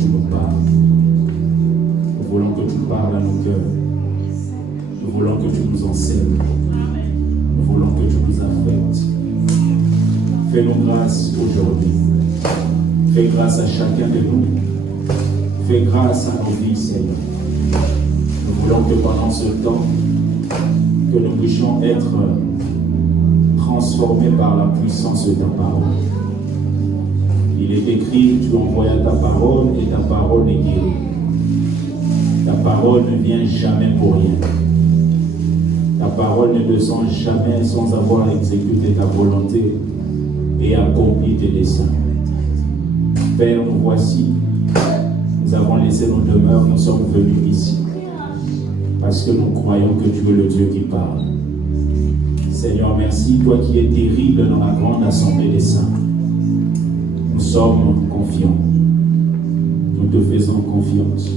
tu nous parles. Nous voulons que tu parles à nos cœurs. Nous voulons que tu nous enseignes. Nous voulons que tu nous affectes. Fais-nous grâce aujourd'hui. Fais grâce à chacun de nous. Fais grâce à nos vies, Seigneur. Nous voulons que pendant ce temps, que nous puissions être transformés par la puissance de ta parole. Il est écrit, tu envoies ta parole et ta parole est guérie. Ta parole ne vient jamais pour rien. Ta parole ne descend jamais sans avoir exécuté ta volonté et accompli tes desseins. Père, nous voici. Nous avons laissé nos demeures, nous sommes venus ici. Parce que nous croyons que tu es le Dieu qui parle. Seigneur, merci, toi qui es terrible dans la grande assemblée des saints. Nous sommes confiants. Nous te faisons confiance.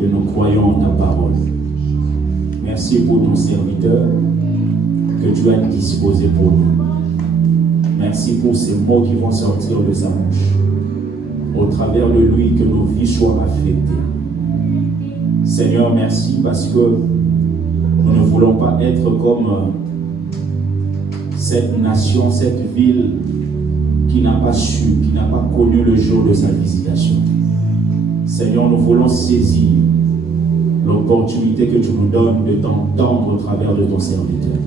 Et nous croyons en ta parole. Merci pour ton serviteur que tu as disposé pour nous. Merci pour ces mots qui vont sortir de sa bouche. Au travers de lui, que nos vies soient affectées. Seigneur, merci parce que nous ne voulons pas être comme cette nation, cette ville qui n'a pas su, qui n'a pas connu le jour de sa visitation. Seigneur, nous voulons saisir l'opportunité que tu nous donnes de t'entendre au travers de ton serviteur.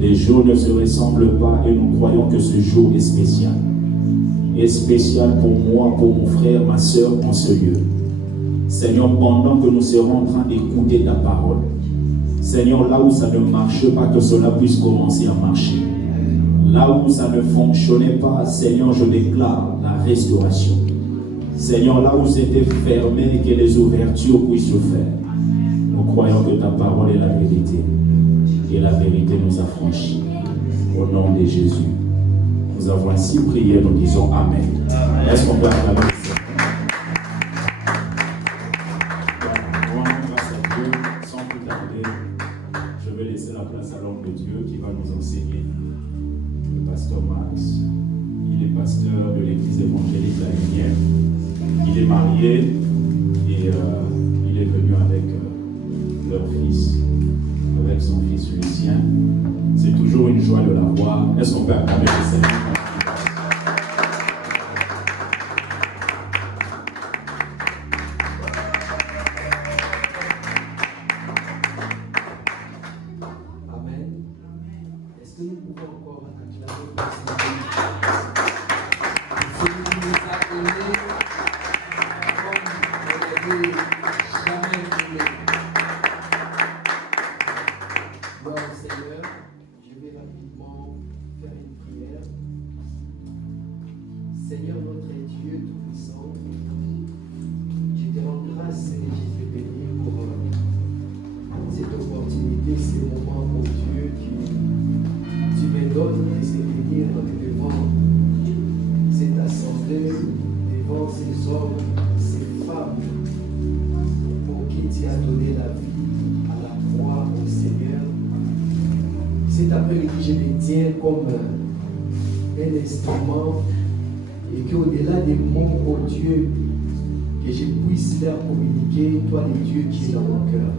Les jours ne se ressemblent pas et nous croyons que ce jour est spécial. Est spécial pour moi, pour mon frère, ma soeur en ce lieu. Seigneur, pendant que nous serons en train d'écouter ta parole, Seigneur, là où ça ne marche pas, que cela puisse commencer à marcher. Là où ça ne fonctionnait pas, Seigneur, je déclare la restauration. Seigneur, là où c'était fermé, que les ouvertures puissent se faire. Nous croyons que ta parole est la vérité. Et la vérité nous affranchit. Au nom de Jésus. Nous avons ainsi prié, nous disons Amen. Est-ce qu'on peut acclamer le Seigneur? Grâce à Dieu, sans plus tarder, je vais laisser la place à l'homme de Dieu qui va nous enseigner. Le pasteur Max. Il est pasteur de l'église évangélique La Lumière. Il est marié et il est venu avec leur fils, avec son fils Lucien. C'est toujours une joie de la voir. Est-ce qu'on peut acclamer le Seigneur? Amen. Est-ce que nous pouvons encore acclamer le Seigneur? Celui qui nous a aimés comme on n'avait jamais aimé. Gloire au Seigneur. Je vais rapidement faire une prière. Seigneur notre Dieu Tout-Puissant, je te rends grâce et je te bénis pour cette opportunité, ces moments, mon Dieu, tu me donnes de se tenir devant cette assemblée, devant ces hommes, ces femmes, pour qui tu as donné la vie à la croix au Seigneur. Cet après-midi, je me tiens comme un instrument et qu'au-delà des mots, oh Dieu, que je puisse leur communiquer, toi, le Dieu qui est dans mon cœur.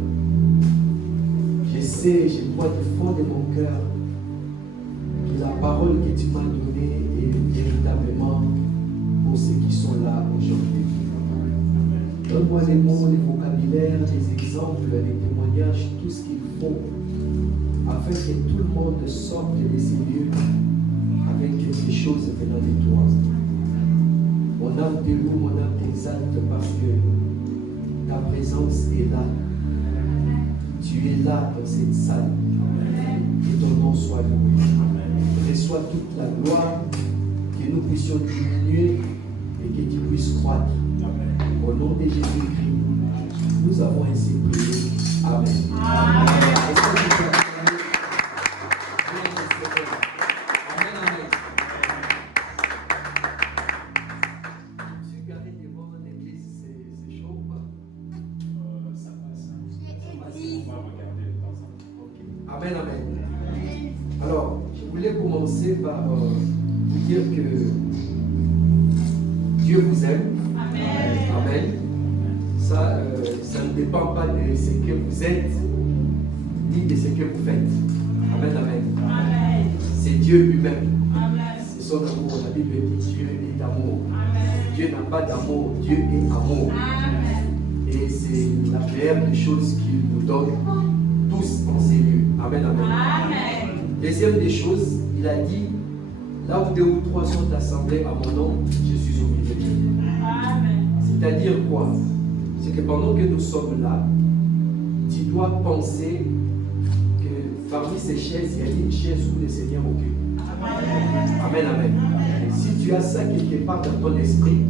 Je sais, je crois du fond de mon cœur que la parole que tu m'as donnée est véritablement pour ceux qui sont là aujourd'hui. Donne-moi les mots, les vocabulaires, les exemples, les témoignages, tout ce qu'il faut, afin que tout le monde sorte de ces lieux avec quelque chose venant de toi. Mon âme te loue, mon âme t'exalte parce que ta présence est là. Tu es là dans cette salle. Que ton nom soit loué. Reçois toute la gloire, que nous puissions diminuer et que tu puisses croître. Au nom de Jésus-Christ, nous avons ainsi prié. Amen. Amen. Amen, amen. Alors, je voulais commencer par vous dire que Dieu vous aime. Amen. Amen. Ça ne dépend pas de ce que vous êtes, ni de ce que vous faites. Amen, amen. Amen. C'est Dieu lui-même. Amen. C'est son amour. La Bible dit Dieu est d'amour. Amen. Dieu n'a pas d'amour, Dieu est amour. Amen. Et c'est la meilleure des choses qu'il nous donne tous en ces lieux. Amen, amen. Amen. Deuxième des choses, il a dit, là où 2 ou 3 sont assemblés à mon nom, je suis au milieu d'eux. Amen. C'est-à-dire quoi? C'est que pendant que nous sommes là, tu dois penser que parmi ces chaises, il y a une chaise où le Seigneur occupe. Amen, amen. Et si tu as ça quelque part dans ton esprit,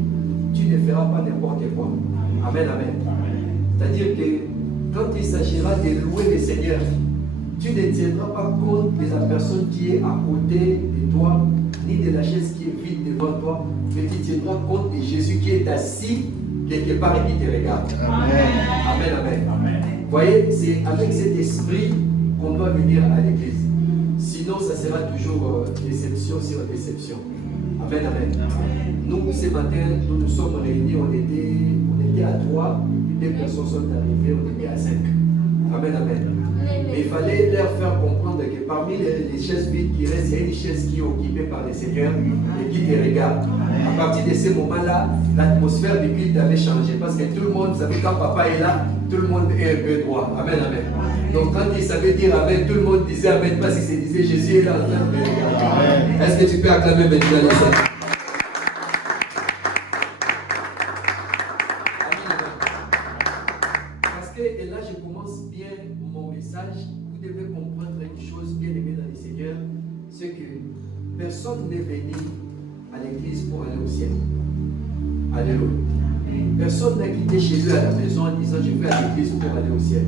tu ne feras pas n'importe quoi. Amen, amen. C'est-à-dire que quand il s'agira de louer le Seigneur, tu ne tiendras pas compte de la personne qui est à côté de toi, ni de la chaise qui est vide devant toi, mais tu tiendras compte de Jésus qui est assis quelque part et qui te regarde. Amen. Amen, amen. Amen. Vous voyez, c'est avec cet esprit qu'on doit venir à l'église. Sinon, ça sera toujours déception sur déception. Amen, amen. Nous, ce matin, nous nous sommes réunis, on était à 3, et puis 2 personnes sont arrivées, on était à 5. Amen, amen. Mais il fallait leur faire comprendre que parmi les chaises vides qui restent, il y a une chaise qui est occupée par le Seigneur et qui te regarde. À partir de ce moment-là, l'atmosphère du culte avait changé parce que tout le monde savait quand papa est là, tout le monde est un peu droit. Amen, amen. Donc quand il savait dire Amen, tout le monde disait Amen parce qu'il se disait Jésus est là en train de me regarder. Est-ce que tu peux acclamer maintenant le Seigneur? Et là, je commence bien mon message. Vous devez comprendre une chose, bien aimée dans le Seigneur, c'est que personne n'est venu à l'église pour aller au ciel. Alléluia. Personne n'a quitté chez lui à la maison en disant je vais à l'église pour aller au ciel.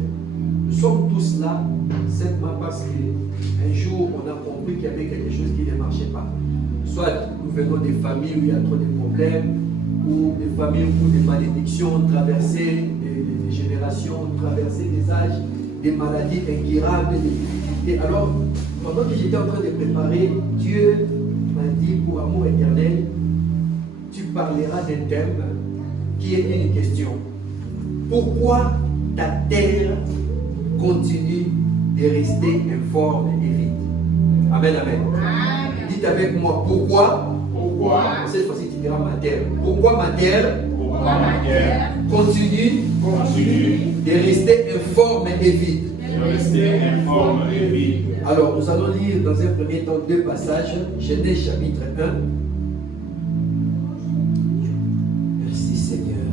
Nous sommes tous là simplement parce qu'un jour on a compris qu'il y avait quelque chose qui ne marchait pas. Soit nous venons des familles où il y a trop de problèmes, ou des familles où des malédictions ont traversé des générations, ont traversé des âges, des maladies incurables, des difficultés. Alors, pendant que j'étais en train de préparer, Dieu m'a dit pour amour éternel, tu parleras d'un thème qui est une question. Pourquoi ta terre continue de rester informe et vide? Amen, amen. Dites avec moi, pourquoi? Cette fois-ci, tu diras ma terre. Pourquoi ma terre continue de rester informe et vide? Alors, nous allons lire dans un premier temps 2 passages. Genèse chapitre 1. Merci Seigneur.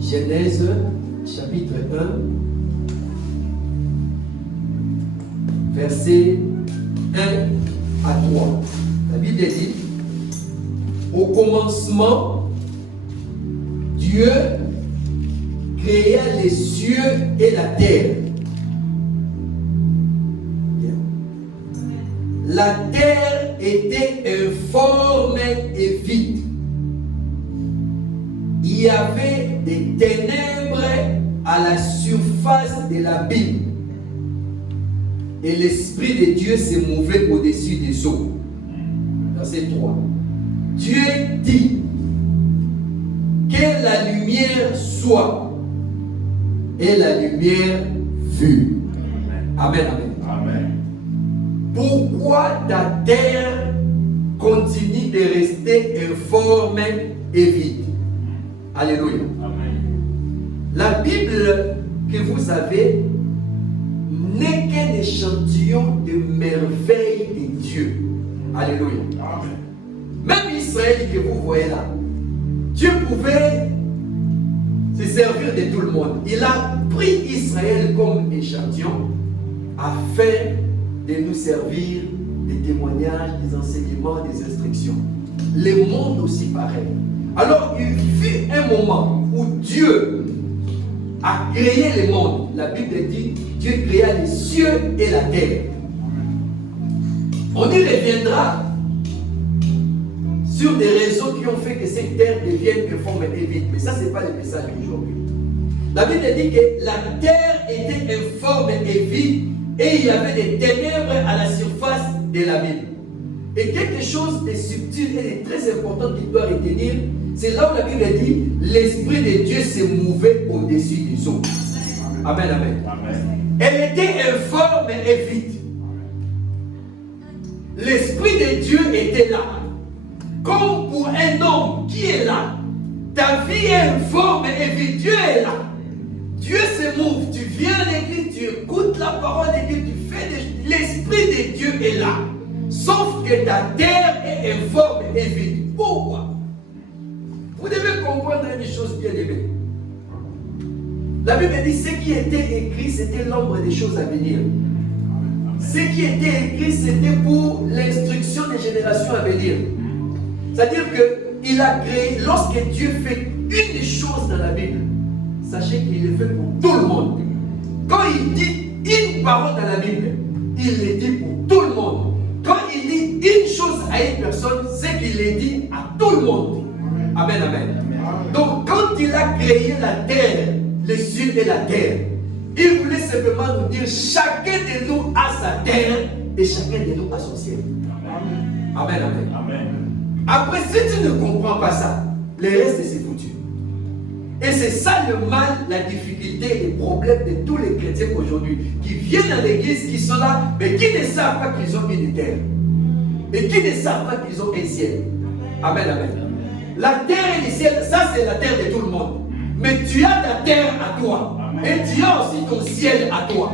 Genèse chapitre 1, verset 1 à 3. La Bible dit, au commencement, Dieu créa les cieux et la terre. La terre était informe et vide. Il y avait des ténèbres à la surface de l'abîme. Et l'Esprit de Dieu se mouvait au-dessus des eaux. Verset 3. Dieu dit que la lumière soit. Et la lumière fut. Amen, amen. Amen. Pourquoi ta terre continue de rester informe et vide? Alléluia. Amen. La Bible que vous avez n'est qu'un échantillon de merveilles de Dieu. Alléluia. Amen. Même Israël que vous voyez là, Dieu pouvait se servir de tout le monde. Il a pris Israël comme échantillon afin de nous servir des témoignages, des enseignements, des instructions. Le monde aussi pareil. Alors il fut un moment où Dieu a créé le monde. La Bible dit Dieu créa les cieux et la terre. On y reviendra sur des raisons qui ont fait que cette terre devienne informe et vide. Mais ça, ce n'est pas le message d'aujourd'hui. La Bible dit que la terre était informe et vide et il y avait des ténèbres à la surface de l'abîme. Et quelque chose de subtil et de très important qu'il doit retenir, c'est là où la Bible dit, l'Esprit de Dieu se mouvait au-dessus des eaux. Amen, amen. Elle était informe et vide. L'Esprit de Dieu était là. Comme pour un homme qui est là. Ta vie est informe et vide. Dieu est là. Dieu se mouve. Tu viens à l'église, tu écoutes la parole de Dieu, tu fais des... L'Esprit de Dieu est là. Sauf que ta terre est informe et vide. Pourquoi? Vous devez comprendre une chose bien aimée. La Bible dit ce qui était écrit, c'était l'ombre des choses à venir. Ce qui était écrit, c'était pour l'instruction des générations à venir. C'est-à-dire qu'il a créé, lorsque Dieu fait une chose dans la Bible, sachez qu'il le fait pour tout le monde. Quand il dit une parole dans la Bible, il le dit pour tout le monde. Quand il dit une chose à une personne, c'est qu'il le dit à tout le monde. Amen, amen. Donc quand il a créé la terre, les cieux et la terre, il voulait simplement nous dire chacun de nous a sa terre et chacun de nous a son ciel. Amen, amen. Après, si tu ne comprends pas ça, le reste c'est foutu. Et c'est ça le mal, la difficulté, les problèmes de tous les chrétiens aujourd'hui qui viennent à l'église, qui sont là, mais qui ne savent pas qu'ils ont une terre. Et qui ne savent pas qu'ils ont un ciel. Amen, amen. La terre et le ciel, ça c'est la terre de tout le monde. Mais tu as ta terre à toi. Et tu as aussi ton ciel à toi.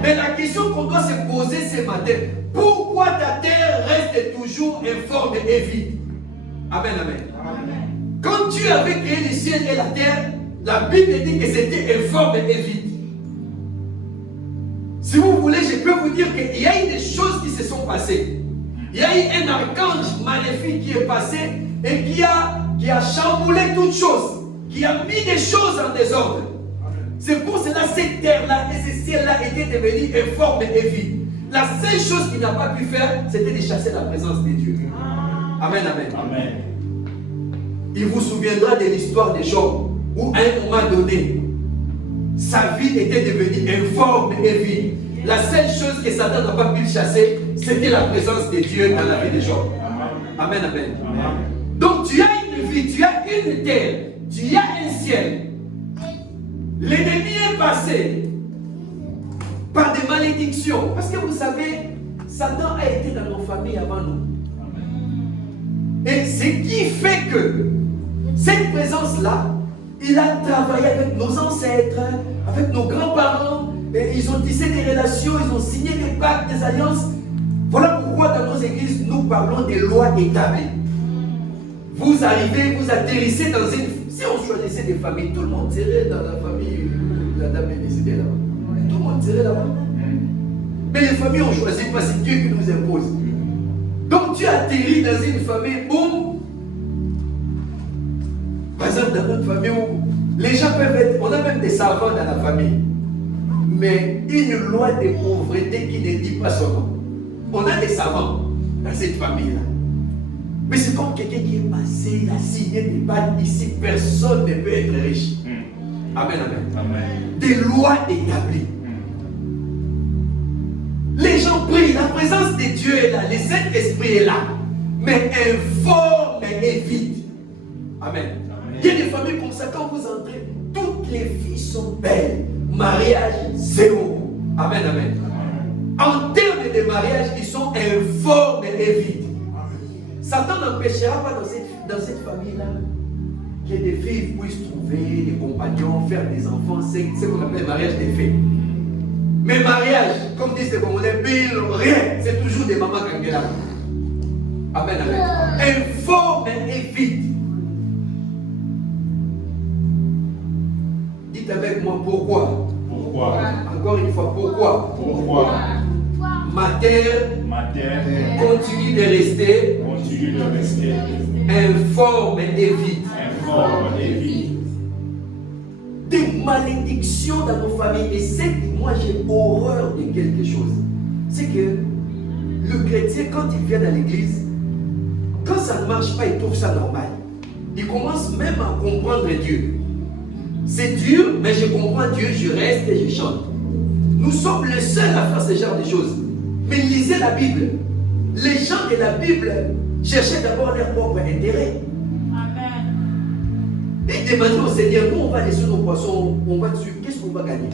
Mais la question qu'on doit se poser ce matin, pourquoi ta terre reste toujours informe et vide? Amen, amen. Quand Dieu avait créé le ciel et la terre, la Bible dit que c'était informe et vide. Si vous voulez, je peux vous dire qu'il y a eu des choses qui se sont passées. Il y a eu un archange maléfique qui est passé et qui a chamboulé toutes choses, qui a mis des choses en désordre. C'est pour cela que cette terre-là et ce ciel-là étaient devenus informes et vides. La seule chose qu'il n'a pas pu faire, c'était de chasser la présence de Dieu. Amen, amen. Amen. Il vous souviendra de l'histoire de Job, où à un moment donné, sa vie était devenue informe et vide. La seule chose que Satan n'a pas pu chasser, c'était la présence de Dieu dans la vie de Job. Amen, amen. Amen. Donc tu as une vie, tu as une terre, tu as un ciel. L'ennemi est passé par des malédictions. Parce que vous savez, Satan a été dans nos familles avant nous. Et ce qui fait que cette présence-là, il a travaillé avec nos ancêtres, avec nos grands-parents. Et ils ont tissé des relations, ils ont signé des pactes, des alliances. Voilà pourquoi dans nos églises, nous parlons des lois établies. Vous arrivez, vous atterrissez dans une... Si on choisissait des familles, tout le monde serait dans la famille, la dame est décédée là-bas. Tout le monde serait là-bas. Mais les familles, on ne choisit pas, c'est Dieu qui nous impose. Donc tu atterris dans une famille, boum. Par exemple, dans notre famille, les gens peuvent être... On a même des savants dans la famille. Mais une loi de pauvreté qui ne dit pas son nom. On a des savants dans cette famille-là. Mais c'est comme quelqu'un qui est passé, il a signé des pactes ici, personne ne peut être riche. Amen, amen. Amen. Des lois établies. Les gens prient, la présence de Dieu est là, le Saint-Esprit est là, mais informe et vide. Amen. Amen. Il y a des familles comme ça, quand vous entrez, toutes les filles sont belles. Mariage, zéro. Amen, amen. En termes de mariage, ils sont informes et vides. Satan n'empêchera pas dans cette famille-là que des filles puissent trouver des compagnons, faire des enfants. C'est ce qu'on appelle mariage des filles. Mais mariage, comme disent les Congolais, rien. C'est toujours des mamans Kangela. Amen, amen. Informe et vide. Dites avec moi pourquoi. Pourquoi? Encore une fois, pourquoi? Pourquoi? Ma terre continue de rester informe et vide. Des malédictions dans nos familles. Et c'est que moi j'ai horreur de quelque chose. C'est que le chrétien, quand il vient à l'église, quand ça ne marche pas, il trouve ça normal. Il commence même à comprendre Dieu. C'est dur, mais je comprends Dieu, je reste et je chante. Nous sommes les seuls à faire ce genre de choses. Mais lisez la Bible. les gens de la Bible cherchaient d'abord leur propre intérêt. Amen. Ils demandaient au Seigneur, nous on va laisser nos poissons, on va tuer, qu'est-ce qu'on va gagner?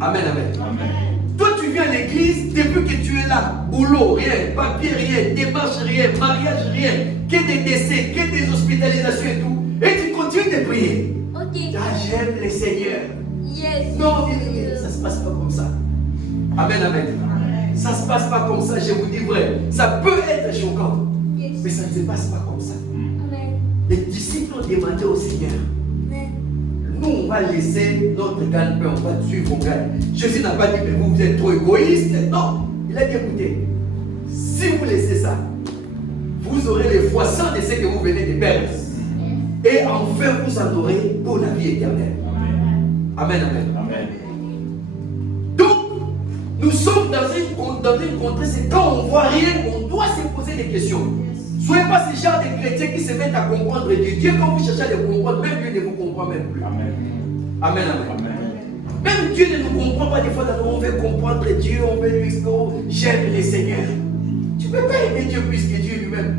Amen, amen. Amen. Toi tu viens à l'église, depuis que tu es là, boulot, rien, papier, rien, démarche, rien, mariage, rien, que des décès, que des hospitalisations et tout, et tu continues de prier. Ok. Ah, j'aime le Seigneur. Yes. Non, ça ne se passe pas comme ça. Amen, amen. Ça ne se passe pas comme ça, je vous dis vrai. Ça peut être choquant, Yes. mais ça ne se passe pas comme ça. Amen. Les disciples ont demandé au Seigneur, Amen. nous on va laisser notre gagne-pain, on va tuer vos gagne. Jésus n'a pas dit, mais vous êtes trop égoïste. Non, il a dit, écoutez, si vous laissez ça, vous aurez les fois 100 de ce que vous venez de perdre. Et enfin vous en aurez pour la vie éternelle. Amen, amen. Amen. Donc, nous sommes dans une contrée, c'est quand on ne voit rien, on doit se poser des questions. Soyez pas ce genre de chrétiens qui se mettent à comprendre Dieu. Dieu, quand vous cherchez à le comprendre, même Dieu ne vous comprend même plus. Amen. Amen, amen. Amen. Même Dieu ne nous comprend pas des fois. On veut comprendre Dieu, on veut lui expliquer, oh, j'aime le Seigneur. Tu ne peux pas aimer Dieu plus que Dieu lui-même.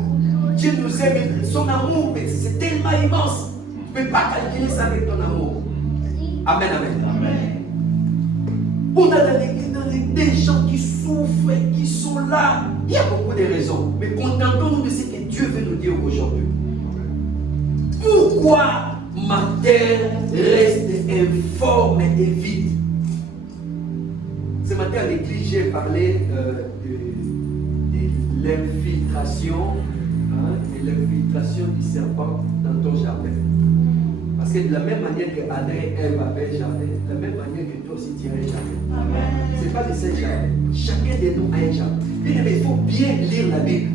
Dieu nous aime, son amour, mais c'est tellement immense. Tu ne peux pas calculer ça avec ton amour. Amen, amen. Amen. On a dans l'église des gens qui souffrent, qui sont là. Il y a beaucoup de raisons. Mais contentons-nous de ce que Dieu veut nous dire aujourd'hui. Pourquoi ma terre reste informe et vide? Ce matin à l'église, j'ai parlé de l'infiltration, de l'infiltration du serpent dans ton jardin. Parce que de la même manière que Adam et Ève avaient un jardin, de la même manière que toi aussi tu as un jardin. Ce n'est pas le seul jardin. Chacun de nous a un jardin. Mais il faut bien lire la Bible.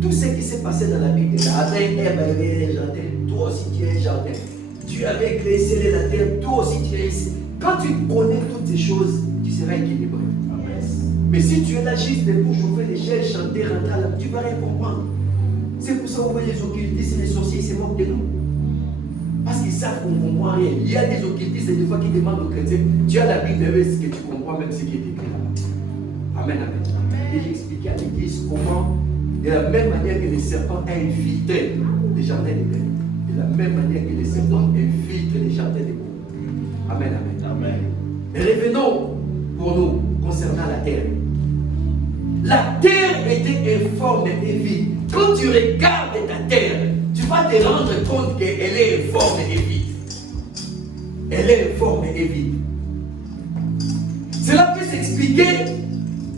Tout ce qui s'est passé dans la Bible, Adam et Ève avaient un jardin, toi aussi tu as un jardin. Dieu avait créé le ciel et la terre, toi aussi tu es ici. Quand tu connais toutes ces choses, tu seras équilibré. Mais si tu es là juste pour chauffer l'échelle, chanter, rentrer à la, tu ne vas rien comprendre. C'est pour ça qu'on voit les occultistes et les sorciers, ils se moquent de nous. Parce qu'ils savent qu'on ne comprend rien. Il y a des occultistes des fois qui demandent aux chrétiens, tu as la Bible, est-ce que tu comprends même ce qui est écrit là? Amen, amen. Et j'ai expliqué à l'église comment, de la même manière que les serpents infiltraient les jardins d'Éden, de la même manière que les serpents infiltrent les jardins des pauvres. Amen, amen. Amen. Mais revenons pour nous concernant la terre. La terre était informe et vide. Quand tu regardes ta terre, tu vas te rendre compte qu'elle est informe et vide. Elle est informe et vide. Cela peut s'expliquer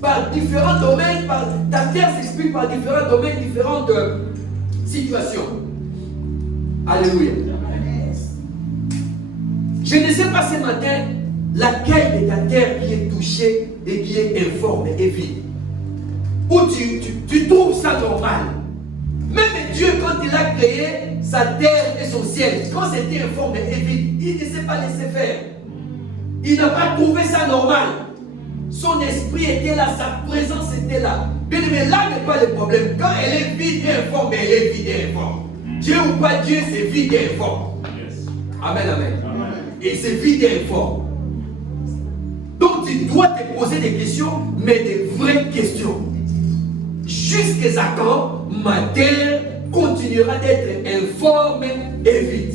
par différents domaines. Ta terre s'explique par différents domaines, différentes situations. Alléluia. Je ne sais pas ce matin laquelle de ta terre qui est touchée et qui est informe et vide. Où tu trouves ça normal. Même Dieu, quand il a créé sa terre et son ciel, quand c'était informe et vide, il ne s'est pas laissé faire. Il n'a pas trouvé ça normal. Son esprit était là, sa présence était là. Bien aimé, là n'est pas le problème. Quand elle est vide et informe, elle est vide et informe. Dieu ou pas Dieu, c'est vide et informe. Yes. Amen, amen. Amen. Et c'est vide et informe. Donc tu dois te poser des questions, mais des vraies questions. Jusqu'à quand ma terre continuera d'être informe et vide.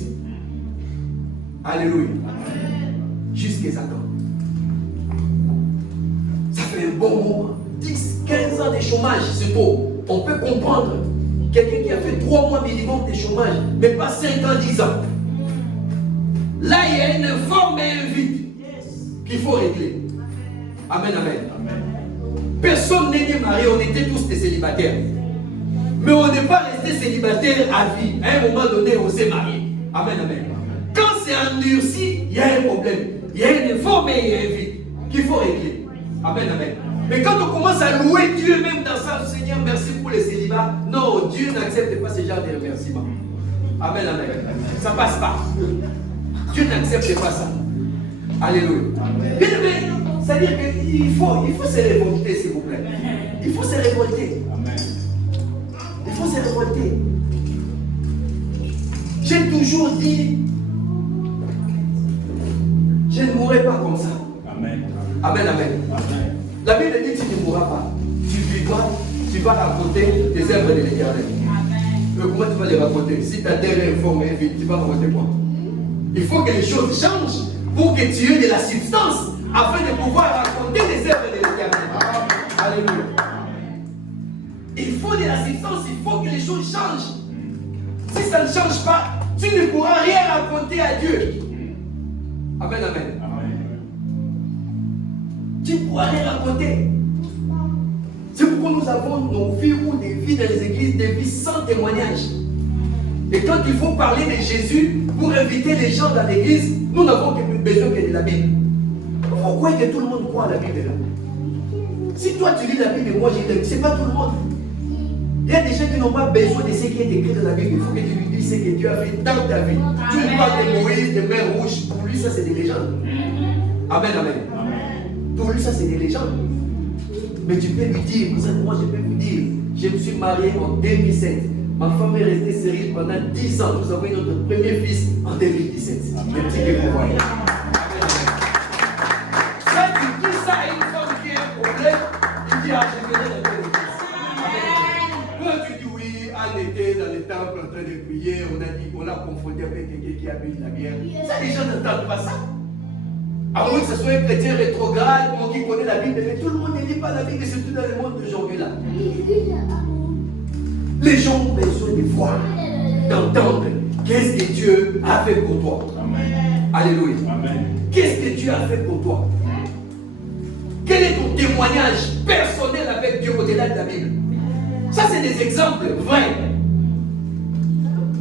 Alléluia. Jusqu'à quand? Ça fait un bon moment. 10, 15 ans de chômage, c'est beau. On peut comprendre. Quelqu'un qui a fait 3 mois minimum de chômage, mais pas 5 ans, 10 ans. Là, il y a une informe et un vide qu'il faut régler. Amen, amen. Amen. Personne n'était marié, on était tous des célibataires. Mais on n'est pas resté célibataire à vie. À un moment donné, on s'est marié. Amen, amen. Quand c'est endurci, il y a un problème. Il y a une forme et il y a un vide qu'il faut régler. Amen, amen. Mais quand on commence à louer Dieu, même dans ça, Seigneur, merci pour les célibats. Non, Dieu n'accepte pas ce genre de remerciements. Amen, amen. Ça passe pas. Dieu n'accepte pas ça. Alléluia. Bien aimé, c'est-à-dire qu'il faut se révolter, s'il vous plaît. Il faut se révolter. Amen. Il faut se révolter. J'ai toujours dit, je ne mourrai pas comme ça. Amen. Amen, amen. Amen. La Bible dit que tu ne mourras pas. Tu vivras, tu tu vas raconter des œuvres de l'Éternel. Mais comment tu vas les raconter? Si ta terre est informée, tu vas raconter quoi? Il faut que les choses changent pour que tu aies de la substance afin de pouvoir raconter les œuvres de l'Éternel. Alléluia. Il faut de la substance, il faut que les choses changent. Si ça ne change pas, tu ne pourras rien raconter à Dieu. Amen, amen. Tu ne pourras rien raconter. C'est pourquoi nous avons nos vies ou des vies dans les églises, des vies sans témoignage. Et quand il faut parler de Jésus pour inviter les gens dans l'église, nous n'avons besoin que de la Bible. Pourquoi que tout le monde croit à la Bible là? Si toi tu lis la Bible et moi je lis, c'est pas tout le monde. Il y a des gens qui n'ont pas besoin de ce qui est écrit dans la Bible. Il faut que tu lui dises ce que Dieu a fait dans ta vie. Tu lui parles de Moïse, de mer rouge. Pour lui, ça c'est des légendes. Amen, amen. Pour lui, ça c'est des légendes. Mais tu peux lui dire, moi je peux lui dire, je me suis marié en 2007. Ma femme est restée stérile pendant 10 ans. Nous avons eu notre premier fils en 2017. Le petit que vous voyez. Quand tu dis ça à une femme qui a un problème, il dit, ah, je venais dans telle église. Quand tu dis oui, Anne était dans le temple en train de prier, on a confronté avec quelqu'un qui a bu de la bière. Ça, les gens n'entendent pas ça. À moins que ce soit un chrétien rétrograde, qui connaît la Bible, mais tout le monde ne lit pas la Bible, surtout dans le monde d'aujourd'hui là. Les gens ont besoin de voir, d'entendre qu'est-ce que Dieu a fait pour toi. Amen. Alléluia. Amen. Qu'est-ce que Dieu a fait pour toi? Quel est ton témoignage personnel avec Dieu au-delà de la Bible? Ça, c'est des exemples vrais.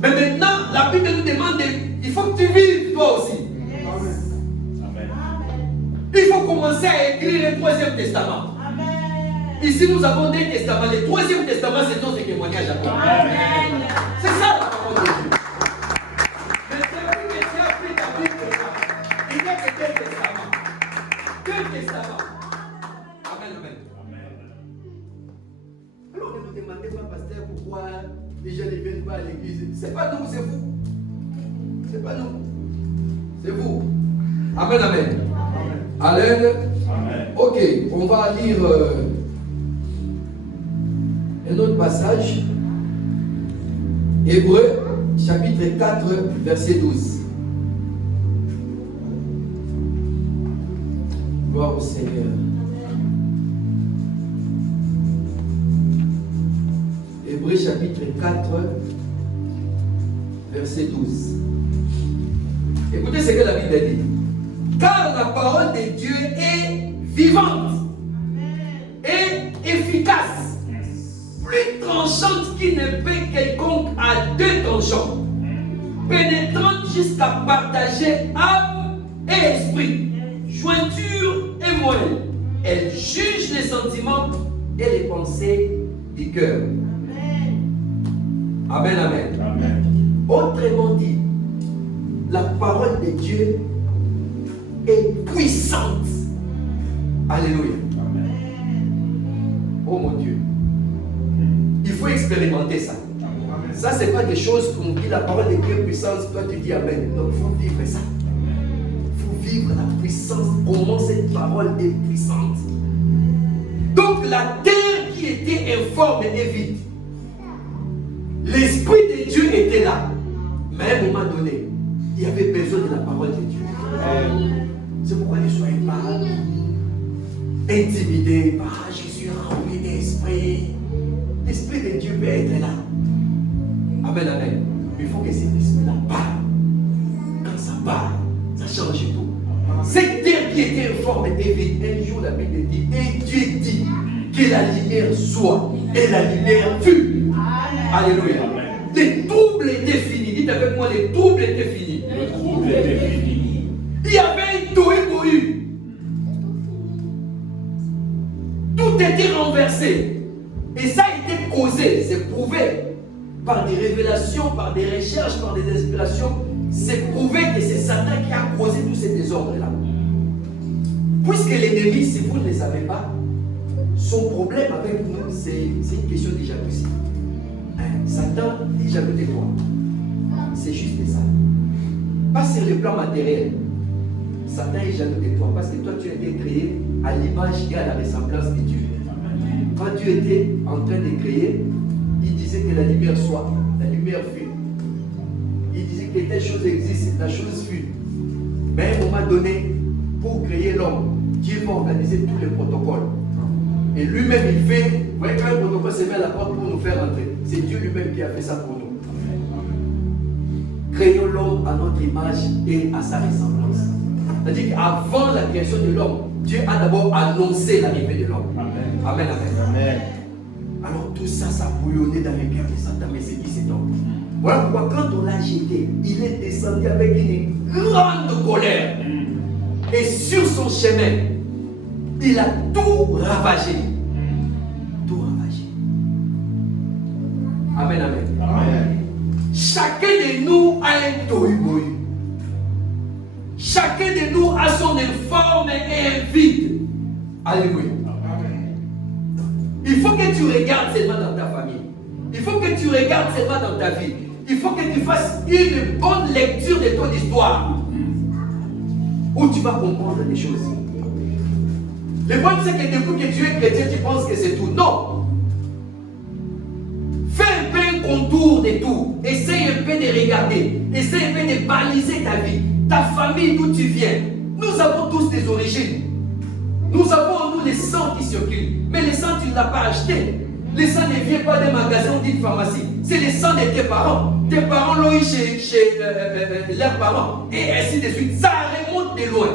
Mais maintenant, la Bible nous demande, il faut que tu vives toi aussi. Amen. Il faut commencer à écrire le 3e testament. Ici, nous avons 2 testaments. Le 3e testament, c'est notre témoignage à toi. Amen. C'est ça la parole de Dieu. Mais depuis que tu as pris ta Bible, il n'y a que 2 testaments. 2 testaments. Amen, amen. Alors, ne nous demandez pas, pasteur, pourquoi les gens ne viennent pas à l'église. C'est pas nous, c'est vous. C'est pas nous. C'est vous. Amen, amen. Amen. Amen. Ok, on va lire un autre passage. Hébreux, chapitre 4, verset 12. Gloire au Seigneur. Hébreux, chapitre 4, verset 12. Écoutez ce que la Bible dit. Car la parole de Dieu est vivante et efficace, plus tranchante qu'une épée quelconque à 2 tranchants, pénétrante jusqu'à partager âme et esprit, jointure et moelle. Elle juge les sentiments et les pensées du cœur. Amen, amen. Amen. Autrement dit, la parole de Dieu est puissante. Alléluia. Amen. Oh mon Dieu. Il faut expérimenter ça. Amen. Ça, c'est pas des choses qu'on dit la parole de Dieu est puissante, toi tu dis Amen. Non, il faut vivre ça. Il faut vivre la puissance. Comment cette parole est puissante. Donc la terre qui était informe et vide, l'Esprit de Dieu était là. Mais à un moment donné, il y avait besoin de la parole de Dieu. C'est pourquoi ne soyez pas intimidés par je suis rempli d'esprit. L'Esprit de Dieu peut être là. Amen, amen. Il faut que cet esprit-là parle. Quand ça parle, ça change tout. Cette terre qui était informe et vide, un jour la Bible dit, et Dieu dit que la lumière soit, et la lumière fut. Alléluia. Les troubles étaient finis. Dites avec moi, les troubles étaient finis. Les troubles étaient finis. Il y avait un tohu-bohu. Tout était renversé. Et ça a été causé, c'est prouvé par des révélations, par des recherches, par des inspirations. C'est prouvé que c'est Satan qui a causé tous ces désordres-là. Puisque l'ennemi, si vous ne le savez pas, son problème avec nous, c'est une question de jalousie. Satan est jaloux de toi. C'est juste ça. Pas sur le plan matériel. Satan est jaloux de toi parce que toi tu as été créé à l'image et à la ressemblance de Dieu. Quand Dieu était en train de créer, il disait que la lumière soit, la lumière fut. Il disait que telle chose existe, la chose fut. Mais à un moment donné, pour créer l'homme, Dieu va organiser tous les protocoles. Et lui-même, il fait, vous voyez, quand un protocole se met à la porte pour nous faire entrer, c'est Dieu lui-même qui a fait ça pour nous. Créons l'homme à notre image et à sa ressemblance. C'est-à-dire qu'avant la création de l'homme, Dieu a d'abord annoncé l'arrivée de l'homme. Amen. Amen, amen. Amen. Alors tout ça, ça bouillonnait dans le cœur de Satan, mais c'est qui cet homme? Voilà pourquoi quand on l'a jeté, il est descendu avec une grande colère. Et sur son chemin, il a tout ravagé. Tout ravagé. Amen, amen. Amen. Chacun de nous a un tohu-bohu. Chacun de nous a son informe et un vide. Alléluia. Il faut que tu regardes seulement dans ta famille. Il faut que tu regardes seulement dans ta vie. Il faut que tu fasses une bonne lecture de ton histoire. Où tu vas comprendre des choses. Le problème c'est que depuis que tu es chrétien, tu penses que c'est tout. Non. Fais un peu un contour de tout. Essaye un peu de regarder. Essaye un peu de baliser ta vie. Ta famille, d'où tu viens. Nous avons tous des origines. Nous avons en nous les sangs qui circulent. Mais les sangs, tu ne l'as pas acheté. Les sangs ne viennent pas d'un magasin ou d'une pharmacie. C'est les sangs de tes parents. Tes parents l'ont eu chez leurs parents. Et ainsi de suite. Ça remonte de loin.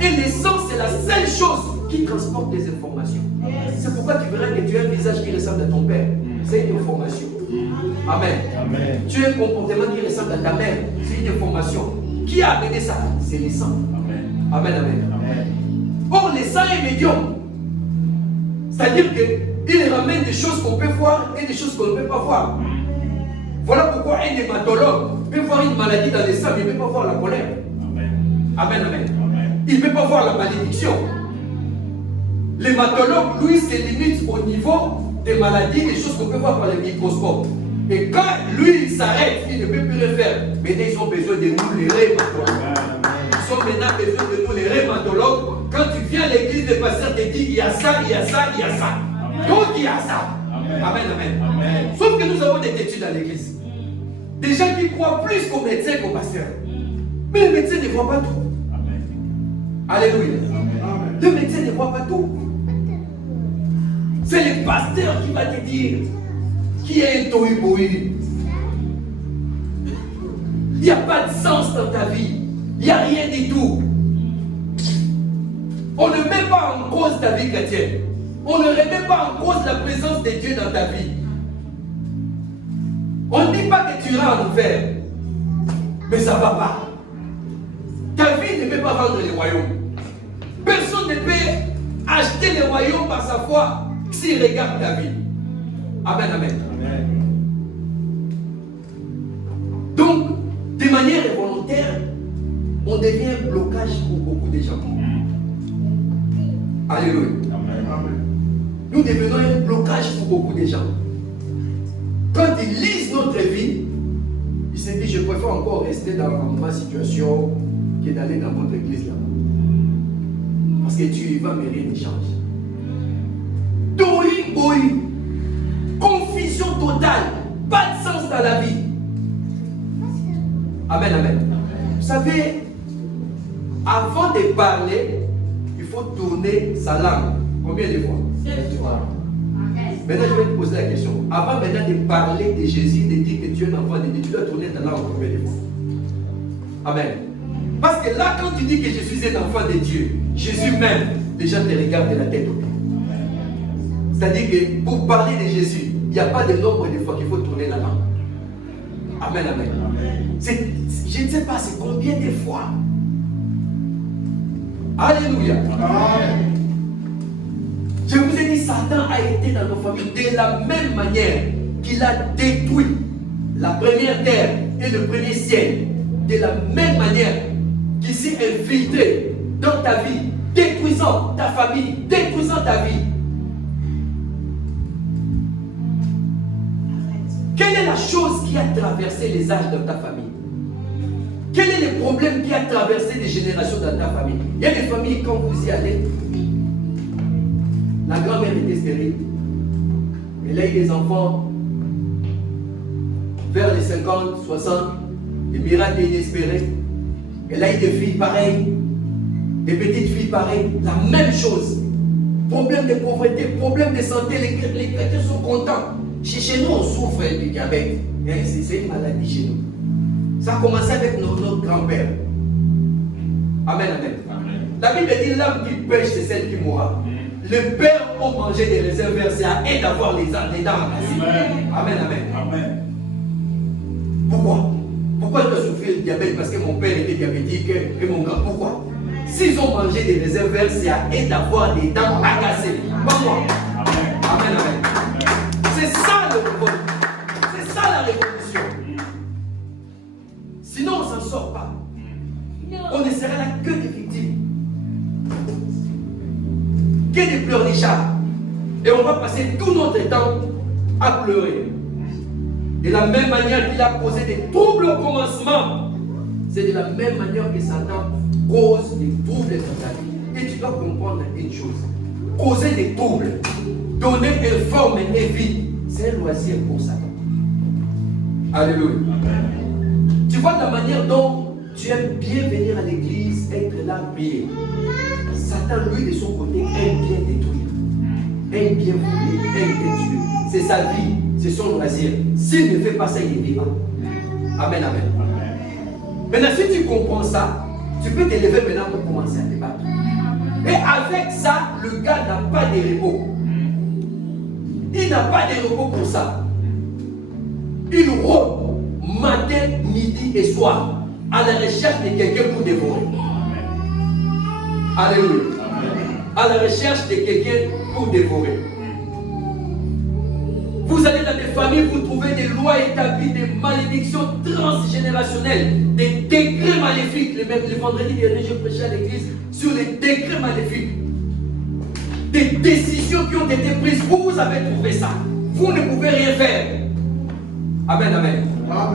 Et les sangs, c'est la seule chose qui transporte les informations. C'est pourquoi tu verras que tu as un visage qui ressemble à ton père. C'est une information. Amen. Amen. Tu as un comportement qui ressemble à ta mère. C'est une information. Qui a amené ça? C'est les sangs. Amen. Amen, amen. Amen. Or, les sangs est médium. C'est-à-dire qu'il ramène des choses qu'on peut voir et des choses qu'on ne peut pas voir. Voilà pourquoi un hématologue peut voir une maladie dans les sangs, mais il ne peut pas voir la colère. Amen. Amen, amen. Amen. Il ne peut pas voir la malédiction. L'hématologue, lui, se limite au niveau des maladies, des choses qu'on peut voir par le microscope. Et quand lui, il s'arrête, il ne peut plus rien faire. Maintenant, ils ont besoin de nous, les rhumatologues. Ils ont maintenant besoin de nous, les rhumatologues. Quand tu viens à l'église, le pasteur te dit, il y a ça, il y a ça, il y a ça. Amen. Donc, il y a ça. Amen. Amen, amen. Amen. Sauf que nous avons des études à l'église. Des gens qui croient plus qu'aux médecins qu'aux pasteurs. Mais les médecins ne voient pas tout. Amen. Alléluia. Amen. Le médecin ne voit pas tout. C'est le pasteur qui va te dire qui est un tohu-bohu. Il n'y a pas de sens dans ta vie. Il n'y a rien du tout. On ne met pas en cause ta vie chrétienne. On ne remet pas en cause la présence de Dieu dans ta vie. On ne dit pas que tu iras en enfer. Mais ça ne va pas. Ta vie ne peut pas vendre le royaume. Personne ne peut acheter le royaume par sa foi s'il regarde ta vie. Amen, amen. Amen. Donc, de manière involontaire, on devient un blocage pour beaucoup de gens. Alléluia. Amen. Nous devenons un blocage pour beaucoup de gens. Quand ils lisent notre vie, ils se disent, je préfère encore rester dans ma situation que d'aller dans votre église là-bas. Parce que tu y vas, mais rien ne change. Tohu-bohu. Confusion totale. Pas de sens dans la vie. Amen, amen. Vous savez, avant de parler, il faut tourner sa langue. Combien de fois? 7 fois. Maintenant, je vais te poser la question. Avant maintenant de parler de Jésus, de dire que tu es un enfant de Dieu, tu dois tourner ta langue combien de fois? Amen. Parce que là, quand tu dis que je suis un enfant de Dieu, Jésus même, les gens te regardent de la tête aux pieds. C'est-à-dire que pour parler de Jésus, il n'y a pas de nombre de fois qu'il faut tourner la langue. Amen, amen. Je ne sais pas, c'est combien de fois. Alléluia. Amen. Je vous ai dit, Satan a été dans nos familles de la même manière qu'il a détruit la première terre et le premier ciel. De la même manière qu'il s'est infiltré dans ta vie, détruisant ta famille, détruisant ta vie. Quelle est la chose qui a traversé les âges dans ta famille? Quel est le problème qui a traversé les générations dans ta famille? Il y a des familles, quand vous y allez, la grand-mère était stérile, Elle a eu des enfants vers les 50, 60, des miracles inespérés. Elle a eu des filles pareilles, des petites filles pareilles, la même chose. Problème de pauvreté, problème de santé, les chrétiens sont contents. Chez nous, on souffre du diabète. C'est une maladie chez nous. Ça a commencé avec notre grand-père. Amen, amen. La Bible dit l'âme qui pêche, c'est celle qui mourra. Les pères ont mangé des réserves, c'est à eux d'avoir les dents cassées. Amen, amen. Amen. Pourquoi? Pourquoi je dois souffrir du diabète? Parce que mon père était diabétique et mon grand. Pourquoi? S'ils ont mangé des réserves, c'est à eux d'avoir les dents à casser. Pas moi. Amen. Amen, amen. C'est ça le révolte. C'est ça la révolution. Sinon, on ne s'en sort pas. On ne sera là que des victimes. Que des pleurnichards. Et on va passer tout notre temps à pleurer. De la même manière qu'il a causé des troubles au commencement, c'est de la même manière que Satan cause des troubles dans ta vie. Et tu dois comprendre une chose. Causer des troubles, donner une forme et vie, c'est un loisir pour Satan. Alléluia. Tu vois la manière dont tu aimes bien venir à l'église, être là, prier. Satan, lui, de son côté, aime bien détruire. Aime bien voler, aime bien tuer. C'est sa vie, c'est son loisir. S'il ne fait pas ça, il ne vit pas. Amen, amen. Maintenant, si tu comprends ça, tu peux te lever maintenant pour commencer à te battre. Et avec ça, le gars n'a pas de repos. Il n'a pas de repos pour ça. Il rôde matin, midi et soir à la recherche de quelqu'un pour dévorer. Alléluia. À la recherche de quelqu'un pour dévorer. Vous allez dans des familles, vous trouvez des lois établies, des malédictions transgénérationnelles, des décrets maléfiques. Le vendredi dernier, je prêchais à l'église sur les décrets maléfiques. Des décisions qui ont été prises. Vous avez trouvé ça. Vous ne pouvez rien faire. Amen, amen.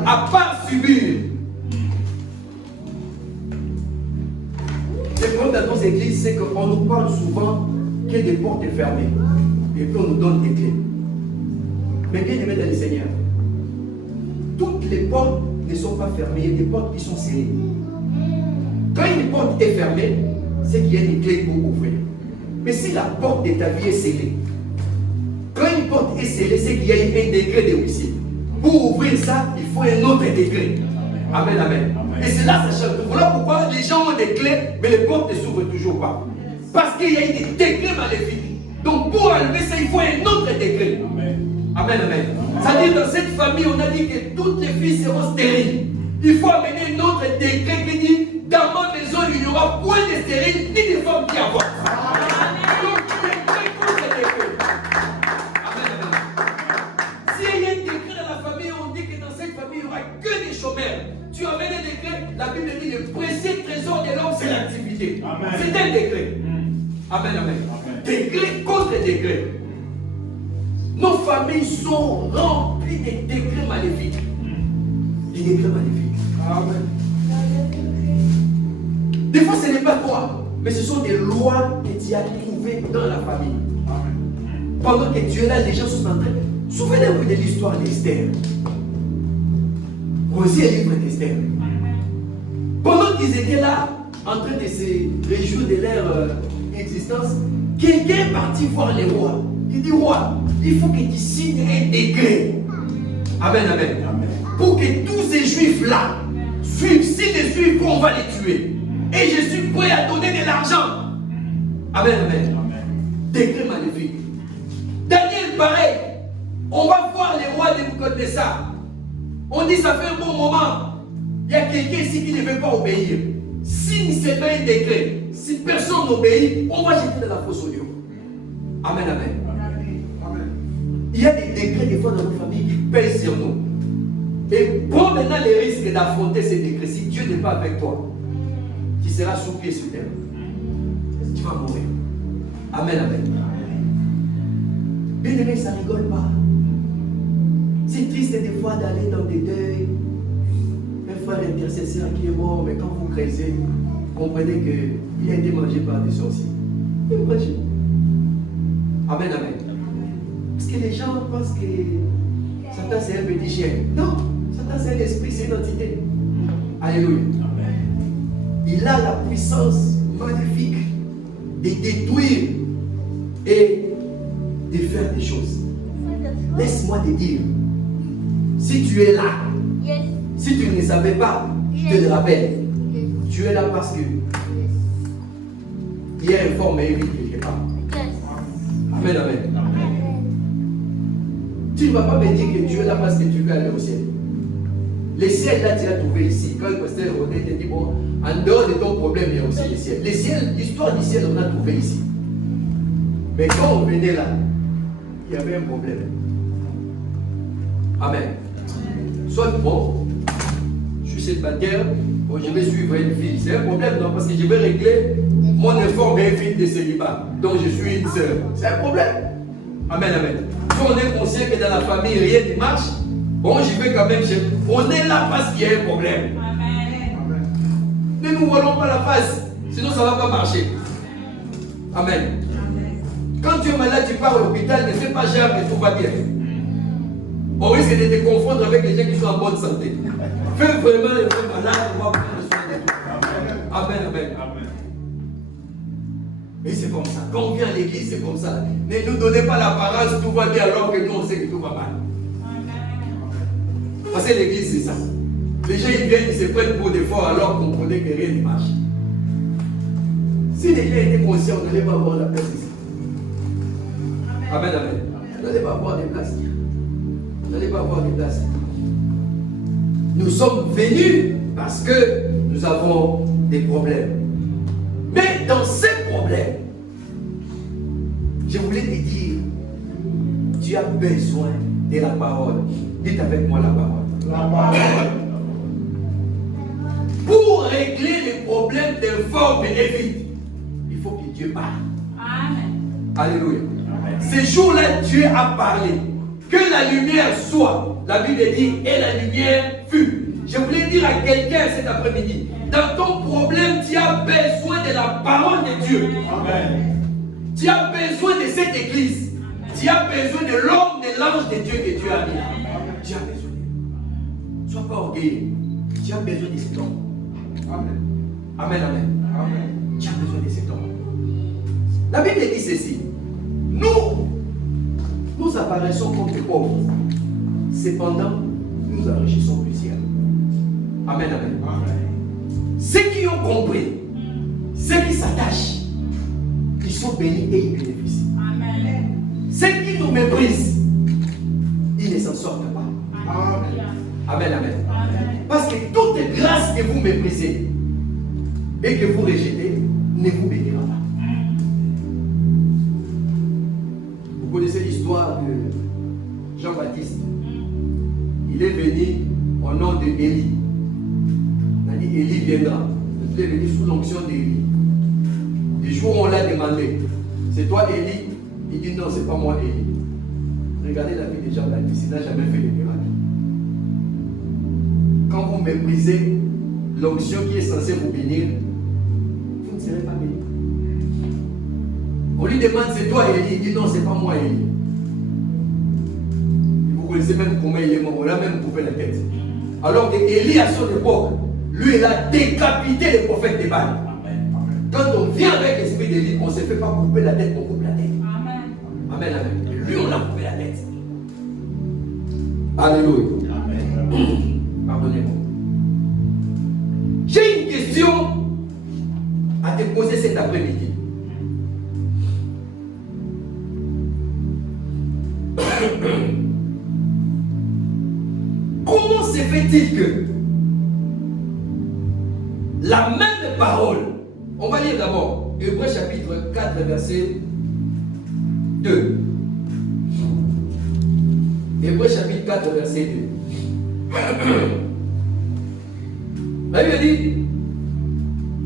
À part subir. Le problème dans nos églises, c'est qu'on nous parle souvent que des portes fermées. Et puis on nous donne des clés. Mais bien aimé dans le Seigneur, toutes les portes ne sont pas fermées, il y a des portes qui sont scellées. Quand une porte est fermée, c'est qu'il y a des clés pour ouvrir. Mais si la porte de ta vie est scellée, quand une porte est scellée, c'est qu'il y a un décret de huissier. Pour ouvrir ça, il faut un autre décret. Amen, amen. Et c'est là ça change. Voilà pourquoi les gens ont des clés, mais les portes ne s'ouvrent toujours pas. Parce qu'il y a des décrets maléfiques. Donc pour enlever ça, il faut un autre décret. Amen, amen. C'est-à-dire dans cette famille, on a dit que toutes les filles seront stériles. Il faut amener un autre décret qui dit dans ma maison, il n'y aura point de stériles ni de femmes qui avortent. Donc, décret contre décret. Amen, amen. S'il y a un décret dans la famille, on dit que dans cette famille, il n'y aura que des chômeurs. Tu amènes un décret, la Bible dit le précieux trésor de l'homme, c'est l'activité. C'est un décret. Amen, amen. Décret contre décret. Nos familles sont remplies de décrets maléfiques. Des décrets maléfiques. Amen. Des fois, ce n'est pas toi, mais ce sont des lois que tu as trouvées dans la famille. Amen. Pendant que tu es là, les gens sont en train. Souvenez-vous de l'histoire d'Esther. Osez le livre d'Esther. Pendant qu'ils étaient là, en train de se réjouir de leur existence, quelqu'un est parti voir les rois. Il dit, roi, il faut que tu signes un décret. Amen, amen. Pour que tous ces juifs-là suivent. Si les juifs, on va les tuer. Et je suis prêt à donner de l'argent. Amen, amen. Décret magnifique. Daniel, pareil. On va voir les rois de Nebuchadnezzar. On dit, ça fait un bon moment. Il y a quelqu'un ici qui ne veut pas obéir. Signe seulement un décret. Si personne n'obéit, on va jeter dans la fosse au lion. Amen, amen. Il y a des décrets des fois dans nos familles qui pèsent sur nous. Et prends maintenant les risques d'affronter ces décrets. Si Dieu n'est pas avec toi, tu seras sous pied sur terre. Tu vas mourir. Amen, amen. Bien aimé, ça ne rigole pas. C'est triste des fois d'aller dans des deuils. Un frère intercesseur qui est mort, mais quand vous creusez, comprenez qu'il a été mangé par des sorciers. Il est mangé. Amen, amen. Parce que les gens pensent que Satan c'est un petit chien. Non, Satan c'est un esprit, c'est une entité. Alléluia. Il a la puissance magnifique de détruire et de faire des choses. Laisse-moi te dire, si tu es là, si tu ne savais pas, je te le rappelle, tu es là parce que il y a une forme et une vie quelque part. Amen, amen. Tu ne vas pas me dire que tu es là parce que tu veux aller au ciel. Les ciels là, tu l'as trouvé ici. Quand le pasteur Rodé te dit, bon, en dehors de ton problème, il y a aussi les ciels. Les ciels, l'histoire du ciel, on a trouvé ici. Mais quand on venait là, il y avait un problème. Amen. Soit bon, je suis célibataire, bon, je vais suivre une fille. C'est un problème, non, parce que je vais régler mon effort vers une fille de célibat. Donc je suis une sœur. C'est un problème. Amen, amen. Si on est conscient que dans la famille, rien ne marche, bon, je vais quand même chez. On est là parce qu'il y a un problème. Amen. Ne nous voilons pas la face, sinon ça ne va pas marcher. Amen. Quand tu es malade, tu pars à l'hôpital, ne fais pas genre que tout va bien. On risque de te confondre avec les gens qui sont en bonne santé. Fais vraiment les vrais malades, on va prendre soin de tout. Amen, amen. Et c'est comme ça. Quand on vient à l'église, c'est comme ça. Ne nous donnez pas l'apparence, tout va bien alors que nous on sait que tout va mal. Parce que l'église, c'est ça. Les gens ils viennent, ils se prennent pour des forts alors qu'on connaît que rien ne marche. Si les gens étaient conscients, on n'allait pas avoir la place ici. Amen, amen. On n'allait pas avoir des places. On n'allait pas avoir des places. Nous sommes venus parce que nous avons des problèmes. Mais dans ces problèmes, je voulais te dire, tu as besoin de la parole. Dites avec moi la parole. La parole. Pour régler les problèmes de forme et vide, il faut que Dieu parle. Amen. Alléluia. Ces jours-là, Dieu a parlé. Que la lumière soit. La Bible dit, et la lumière fut. Je voulais dire à quelqu'un cet après-midi, dans ton problème, tu as besoin de la parole de Dieu. Amen. Tu as besoin de cette église. Tu as besoin de l'homme, de l'ange de Dieu que Dieu a mis là. Tu as besoin. Sois pas orgueilleux. Tu as besoin de cet homme. Amen. Amen, amen. Amen. Tu as besoin de cet homme. La Bible dit ceci. Nous apparaissons comme des pauvres. Cependant, nous enrichissons plusieurs. Amen, amen. Amen. Ceux qui ont compris, ceux qui s'attachent, ils sont bénis et ils bénéficient. Amen. Ceux qui nous méprisent, ils ne s'en sortent pas. Amen. Amen, amen. Amen. Parce que toute grâce que vous méprisez et que vous rejetez ne vous bénira pas. Vous connaissez l'histoire de Jean-Baptiste. Il est venu au nom de Élie. Il a dit Élie viendra. Il est venu sous l'onction d'Élie. Les jours où on l'a demandé, c'est toi Élie? Il dit non, c'est pas moi Élie. Regardez la vie de Jean-Baptiste, il n'a jamais fait de miracle. Quand vous méprisez l'onction qui est censée vous bénir, vous ne serez pas béni. On lui demande c'est toi Élie, il dit non, c'est pas moi Élie. Vous connaissez même comment il est mort, on l'a même coupé la tête. Alors que Élie à son époque, lui il a décapité les prophètes de Baal. Quand on vient avec l'esprit d'Élie, on ne se fait pas couper la tête, on coupe la tête. Amen. Amen, amen. Lui on a coupé la tête. Alléluia. Amen. Pardonnez-moi. J'ai une question à te poser cet après-midi. Comment se fait-il que la même parole, on va lire d'abord Hébreux chapitre 4 verset 2. Hébreux chapitre 4 verset 2. La Bible dit,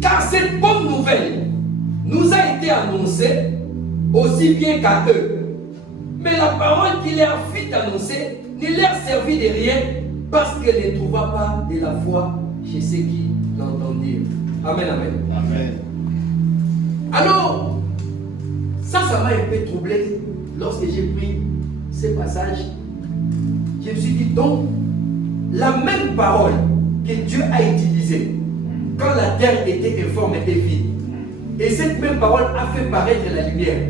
car cette bonne nouvelle nous a été annoncée aussi bien qu'à eux. Mais la parole qui leur fut annoncée ne leur servit de rien parce qu'elle ne trouva pas de la foi chez ceux qui l'entendirent. Amen, amen. Amen. Alors, ça m'a un peu troublé lorsque j'ai pris ces passages, je me suis dit, donc, la même parole que Dieu a utilisée quand la terre était informe et vide, et cette même parole a fait paraître la lumière.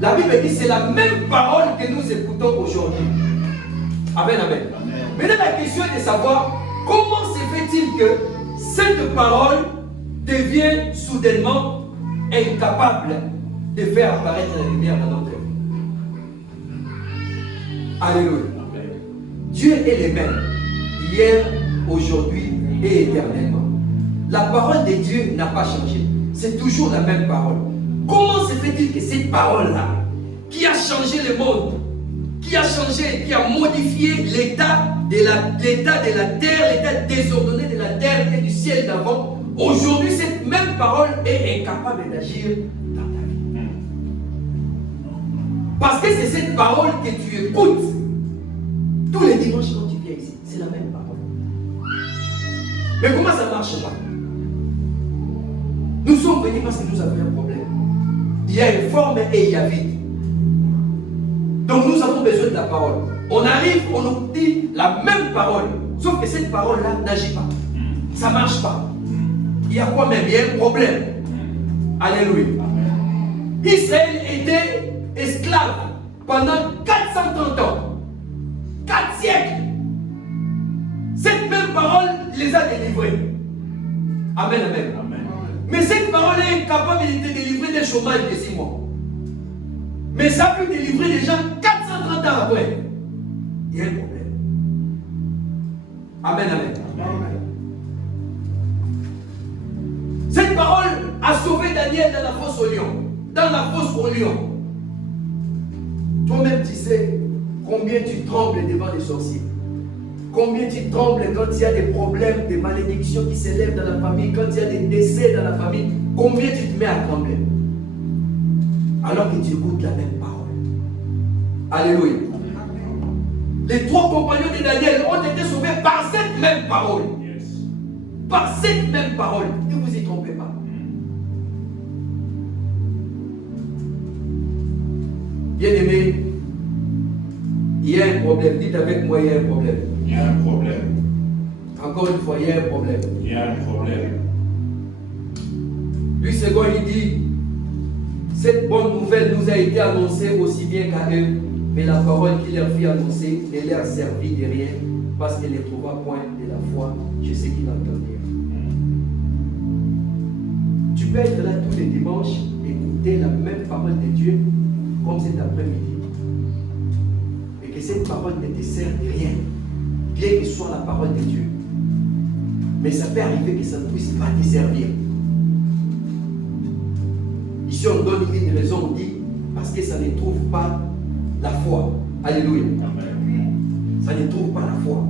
La Bible dit que c'est la même parole que nous écoutons aujourd'hui. Amen, amen. Maintenant, la question est de savoir comment se fait-il que cette parole devient soudainement incapable de faire apparaître la lumière dans notre vie. Alléluia. Dieu est le même, hier, aujourd'hui et éternellement. La parole de Dieu n'a pas changé. C'est toujours la même parole. Comment se fait-il que cette parole-là, qui a changé le monde, qui a changé, qui a modifié l'état de la terre, l'état désordonné de la terre et du ciel d'avant, aujourd'hui, cette même parole est incapable d'agir dans ta vie? Parce que c'est cette parole que tu écoutes tous les dimanches quand tu viens ici. C'est la même parole. Mais comment ça marche pas? Nous sommes venus parce que nous avons un problème. Il y a une forme et il y a vide. Donc nous avons besoin de la parole. On arrive, on nous dit la même parole. Sauf que cette parole-là n'agit pas. Ça ne marche pas. Il y a quoi même? Il y a un problème. Alléluia. Israël était esclave pendant 430 ans. 4 siècles. Cette même parole les a délivrés. Amen, amen. Mais cette parole est incapable de délivrer des chômages de 6 mois. Mais ça peut délivrer des gens 430 ans après. Il y a un problème. Amen, amen. Cette parole a sauvé Daniel dans la fosse au lion. Dans la fosse au lion. Toi-même, tu sais combien tu trembles devant les sorciers. Combien tu trembles quand il y a des problèmes, des malédictions qui s'élèvent dans la famille, quand il y a des décès dans la famille. Combien tu te mets à trembler alors que tu écoutes la même parole. Alléluia. Les 3 compagnons de Daniel ont été sauvés par cette même parole. Par cette même parole. Ne vous y trompez pas. Bien-aimés, il y a un problème. Dites avec moi, il y a un problème. Il y a un problème. Encore une fois, il y a un problème. Il y a un problème. Lui, second, il dit, cette bonne nouvelle nous a été annoncée aussi bien qu'à eux, mais la parole qu'il leur fit annoncer ne leur servit de rien, parce qu'elle ne trouva point de la foi. Je sais qu'il entendirent. Tu peux être là tous les dimanches, écouter la même parole de Dieu, comme cet après-midi, et que cette parole ne te sert de rien, bien que ce soit la parole de Dieu. Mais ça peut arriver que ça ne puisse pas te servir. Ici, on donne une raison, on dit, parce que ça ne trouve pas la foi. Alléluia. Amen. Ça ne trouve pas la foi.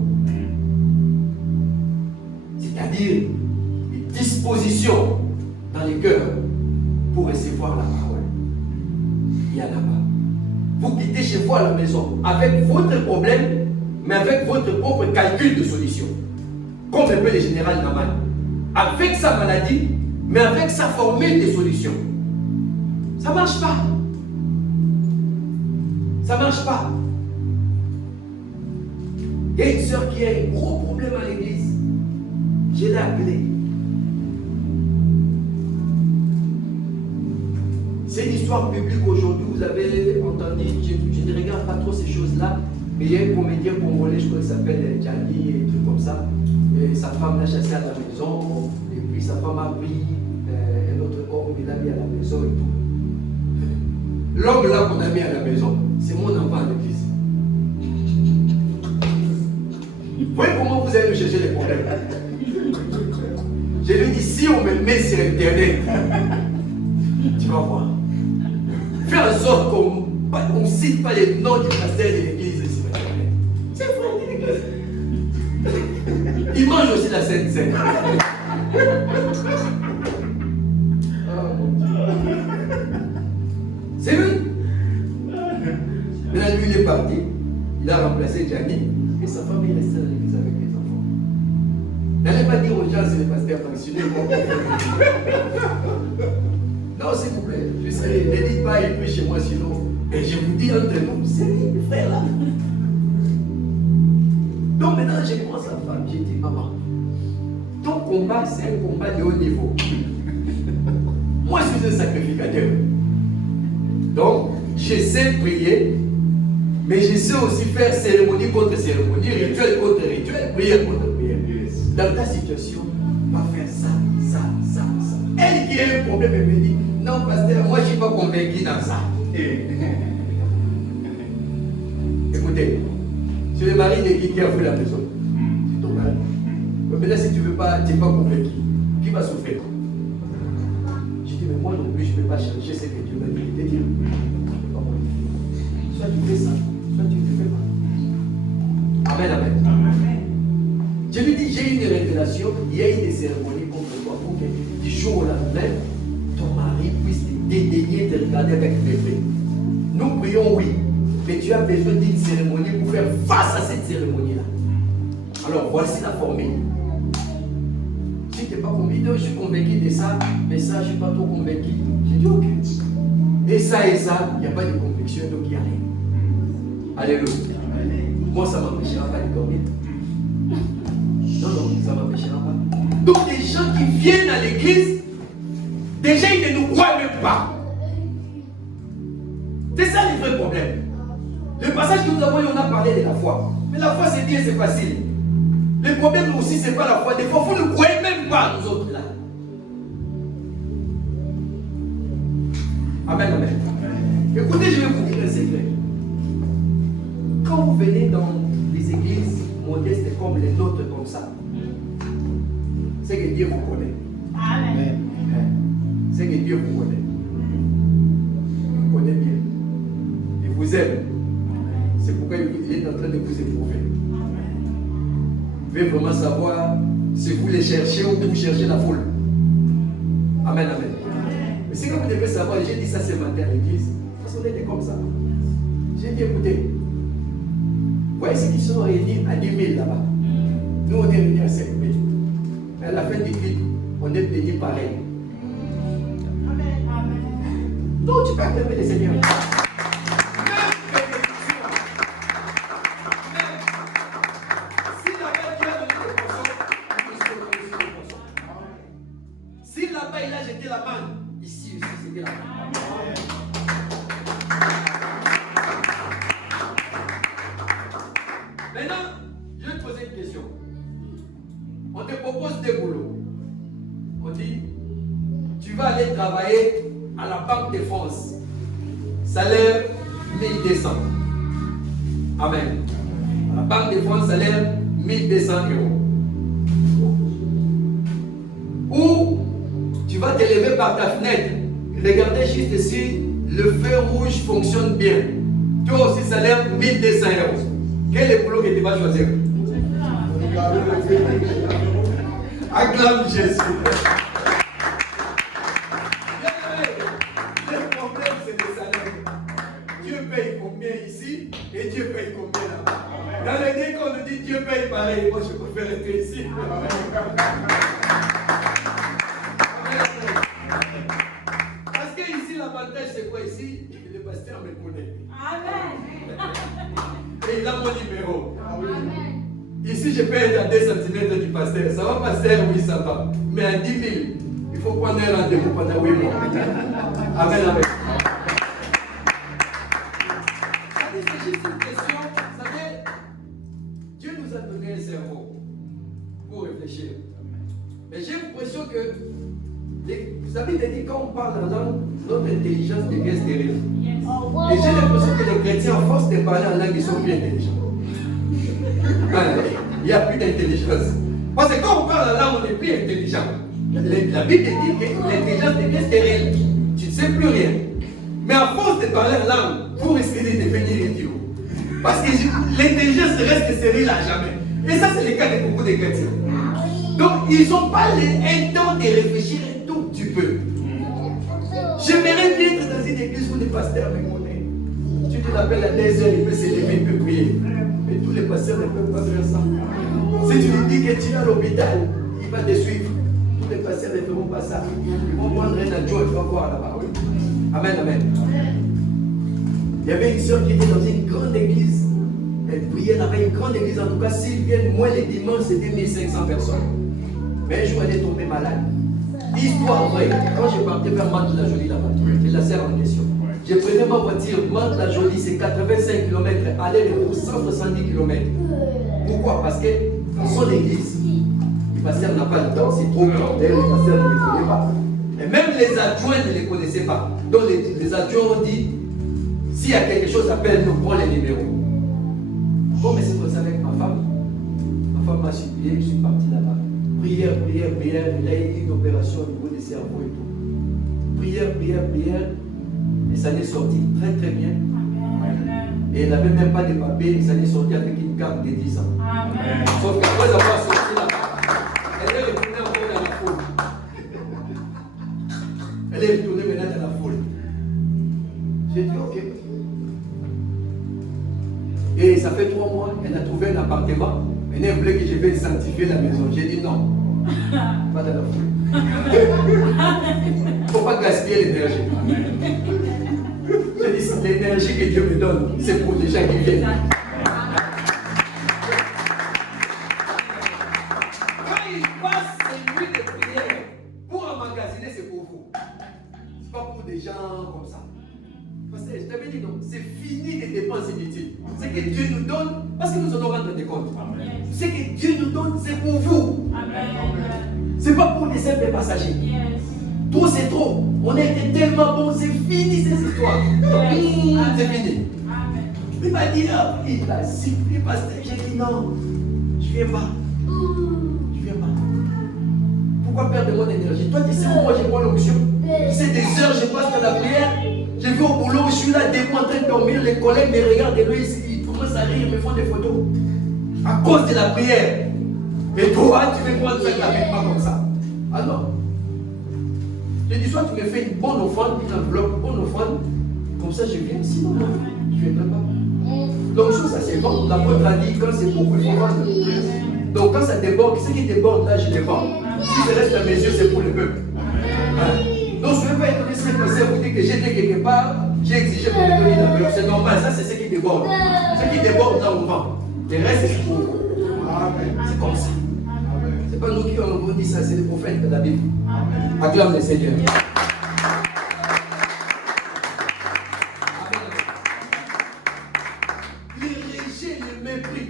C'est-à-dire une disposition dans le cœur pour recevoir la parole. Il n'y en a pas. Vous quittez chez vous à la maison avec votre problème, mais avec votre propre calcul de solution. Comme un peu le général Naman. Avec sa maladie, mais avec sa formule de solution. Ça ne marche pas. Ça ne marche pas. Il y a une soeur qui a un gros problème à l'église. Je l'ai appelée. C'est une histoire publique aujourd'hui. Vous avez entendu, je ne regarde pas trop ces choses-là, mais il y a un comédien congolais, je crois qu'il s'appelle Djani, et tout comme ça. Et sa femme l'a chassé à la maison, et puis sa femme a pris un autre homme, il l'a mis à la maison et tout. L'homme là qu'on a mis à la maison, c'est mon enfant à l'église. Vous voyez comment vous allez me chercher les problèmes? Je lui dis, si on me met sur Internet, tu vas voir. Fais en sorte qu'on ne cite pas les noms du pasteur de l'église sur Internet. C'est vrai de l'église. Il mange aussi la Sainte Seine. C'est lui. Maintenant, lui, il est parti. Il a remplacé Gianni. Et sa femme est restée dans l'église avec les enfants. N'allez pas dire aux gens, c'est le pasteur pensionné. Non, s'il vous plaît. Ne dites pas, il prie chez moi, sinon, Et je vous dis entre nous, c'est lui, frère là. Donc maintenant, je prends sa femme, j'ai dit, maman, ton combat, c'est un combat de haut niveau. Moi, je suis un sacrificateur. Donc, je sais prier, mais je sais aussi faire cérémonie contre cérémonie, rituel contre rituel, prière contre prière. Dans ta situation, va faire ça. Elle qui a un problème, elle me dit, non, pasteur, moi, je ne suis pas convaincu dans ça. Écoutez, c'est le mari de qui a fait la maison. C'est ton mari. Mais là, si tu ne veux pas, tu n'es pas convaincu. Qui va souffrir? Je dis, mais moi non plus, je ne peux pas chercher ce que Dieu m'a dit. Je dis, soit tu fais ça, soit tu ne fais pas. Amen, amen. Je lui dis, j'ai une révélation, il y a une cérémonie contre toi pour que du jour au lendemain, ton mari puisse te dédaigner, te regarder avec mépris. Nous prions, oui, mais tu as besoin d'une cérémonie pour faire face à cette cérémonie-là. Alors voici la formule. Si tu n'es pas convaincu, je suis convaincu de ça, mais ça, je ne suis pas trop convaincu. J'ai dit ok. Et ça, il n'y a pas de conviction, donc il n'y a rien. Alléluia. Moi, ça ne m'empêchera pas de dormir. Non, ça ne m'empêchera pas. Donc les gens qui viennent à l'église, déjà ils ne nous croient même pas. C'est ça le vrai problème. Le passage que nous avons eu, on a parlé de la foi. Mais la foi, c'est bien, c'est facile. Le problème aussi, ce n'est pas la foi. Des fois, vous ne croyez même pas, nous autres là. Amen, amen. Écoutez, je vais vous dire un secret. Quand vous venez dans les églises modestes comme les nôtres, comme ça, c'est que Dieu vous connaît. Amen. C'est que Dieu vous connaît. Vous connaît bien. Il vous aime. C'est pourquoi il est en train de vous éprouver. Vous pouvez vraiment savoir si vous les cherchez ou vous cherchez la foule. Amen, amen. Mais ce que vous devez savoir, j'ai dit ça ce matin à l'église, parce qu'on était comme ça. J'ai dit, écoutez, voyez ceux qui sont réunis à 10 000 là-bas. Nous, on est réunis à 5 000. Mais à la fin du clip, on est bénis pareil. Amen. Donc, tu peux acclamer le Seigneur. Si là-bas il a jeté la manne, ici aussi c'était la manne. Maintenant, je vais te poser une question. On te propose des boulots. On dit, tu vas aller travailler à la Banque de France. Salaire 1200. Amen. À la Banque de France, salaire 1200 €. Ou tu vas te lever par ta fenêtre, regardez juste si le feu rouge fonctionne bien. Toi aussi, salaire 1200 €. Quel est le boulot que tu vas choisir? Acclame Jésus. Le problème, c'est le salaire. Dieu paye combien ici et Dieu paye combien là-bas. Dans les deux qu'on nous dit Dieu paye pareil, moi je préfère être ici. Parce que ici, l'avantage c'est quoi ici? Le pasteur me connaît. Amen. Et il a mon numéro. Amen. Ici, je peux être à 2 cm du pasteur. Ça va, pasteur? Oui, ça va. Mais à 10 000, il faut prendre un rendez-vous pendant 8 mois. Amen, amen. C'est juste une question. Vous savez, Dieu nous a donné un cerveau pour réfléchir. Mais j'ai l'impression que, vous savez, quand on parle en langue, notre intelligence devient stérile. Et j'ai l'impression que les chrétiens, à force de parler en langue, ils sont plus intelligents. Il n'y a plus d'intelligence. Parce que quand on parle en langue, on est plus intelligent. La Bible dit que l'intelligence devient stérile. Tu ne sais plus rien. Mais à force de parler en langue, vous risquez de devenir idiot. Parce que l'intelligence reste stérile à jamais. Et ça, c'est le cas de beaucoup de chrétiens. Donc, ils n'ont pas un temps de réfléchir un tout petit peu. J'aimerais bien être dans une église où les pasteurs me connaissent. Tu te l'appelles à 2 heures, il peut se lever, il peut prier. Mais tous les pasteurs ne peuvent pas faire ça. Si tu lui dis que tu es à l'hôpital, il va te suivre. Tous les pasteurs ne feront pas ça. Ils vont prendre un adjoint et tu vas voir là-bas. Amen, amen. Il y avait une soeur qui était dans une grande église. Elle priait là-bas, une grande église. En tout cas, s'ils viennent moins les dimanches, c'était 1500 personnes. Mais un jour, elle est tombée malade. Histoire vraie. Quand je partais vers Mantes-la-Jolie là-bas, je la sers en question. Je prenais ma voiture, Mantes-la-Jolie, c'est 85 km, aller-retour 170 km. Pourquoi? Parce que dans son église, les pasteurs n'ont pas le temps, c'est trop grand. D'ailleurs, les pasteurs ne les connaissent pas. Et même les adjoints ne les connaissaient pas. Donc les adjoints ont dit, s'il y a quelque chose, appelle-nous, prends les numéros. Bon, mais c'est comme ça avec ma femme. Ma femme m'a supplié, je suis parti là-bas. Prière. Il a eu une opération au niveau des cerveaux et tout. Prière. Et ça n'est sorti très bien. Et elle n'avait même pas de papier, et ça n'est sorti avec une carte de 10 ans. Amen. Sauf qu'après avoir sorti là-bas, elle est retournée encore dans la foule. Elle est retournée maintenant dans la foule. J'ai dit ok. Et ça fait 3 mois, elle a trouvé un appartement. Elle voulait que je vienne sanctifier la maison. J'ai dit non. Pas dans la foule. Il ne faut pas gaspiller l'énergie. J'ai dit l'énergie que Dieu me donne, c'est pour les gens qui viennent. Quand il passe ces nuits de prière pour emmagasiner, c'est pour vous. C'est pas pour des gens comme ça. Parce que je t'avais dit non, c'est fini des dépenses inutiles. Ce que Dieu nous donne, parce que nous en aurons des comptes. Ce que Dieu nous donne, c'est pour vous. C'est pas pour les simples passagers. Tout c'est trop. On a été tellement bons, c'est fini ces histoires. C'est fini. Il m'a dit, ah, il a supplié, pasteur. J'ai dit non, je viens pas. Pourquoi perdre mon énergie? Toi, tu sais où moi j'ai mon onction. C'est des heures, je passe dans la prière. Je vais au boulot, je suis là, debout en train de dormir. Les collègues me regardent et eux, ils commencent à rire, ils me font des photos. À cause de la prière. Et toi, tu veux prendre ça avec moi comme ça. Ah non. Je dis, soit tu me fais une bonne offrande, une enveloppe, bonne offrande, comme ça je viens, sinon non, je ne viendrai pas. Donc ça se vend. L'apôtre a dit, quand c'est beaucoup, il faut vendre. Donc quand ça déborde, ce qui déborde là, je les vends. Si je reste à mes yeux, c'est pour le peuple. Donc je ne vais pas étonner si le pasteur vous dit que j'étais quelque part, j'ai exigé pour me donner une enveloppe. C'est normal, ça c'est ce qui déborde. Ce qui déborde là, on vend. Le reste, c'est pour vous. C'est comme ça. C'est pas nous qui avons dit ça, c'est les prophètes de la Bible. Acclame le Seigneur. Les rejets, les mépris.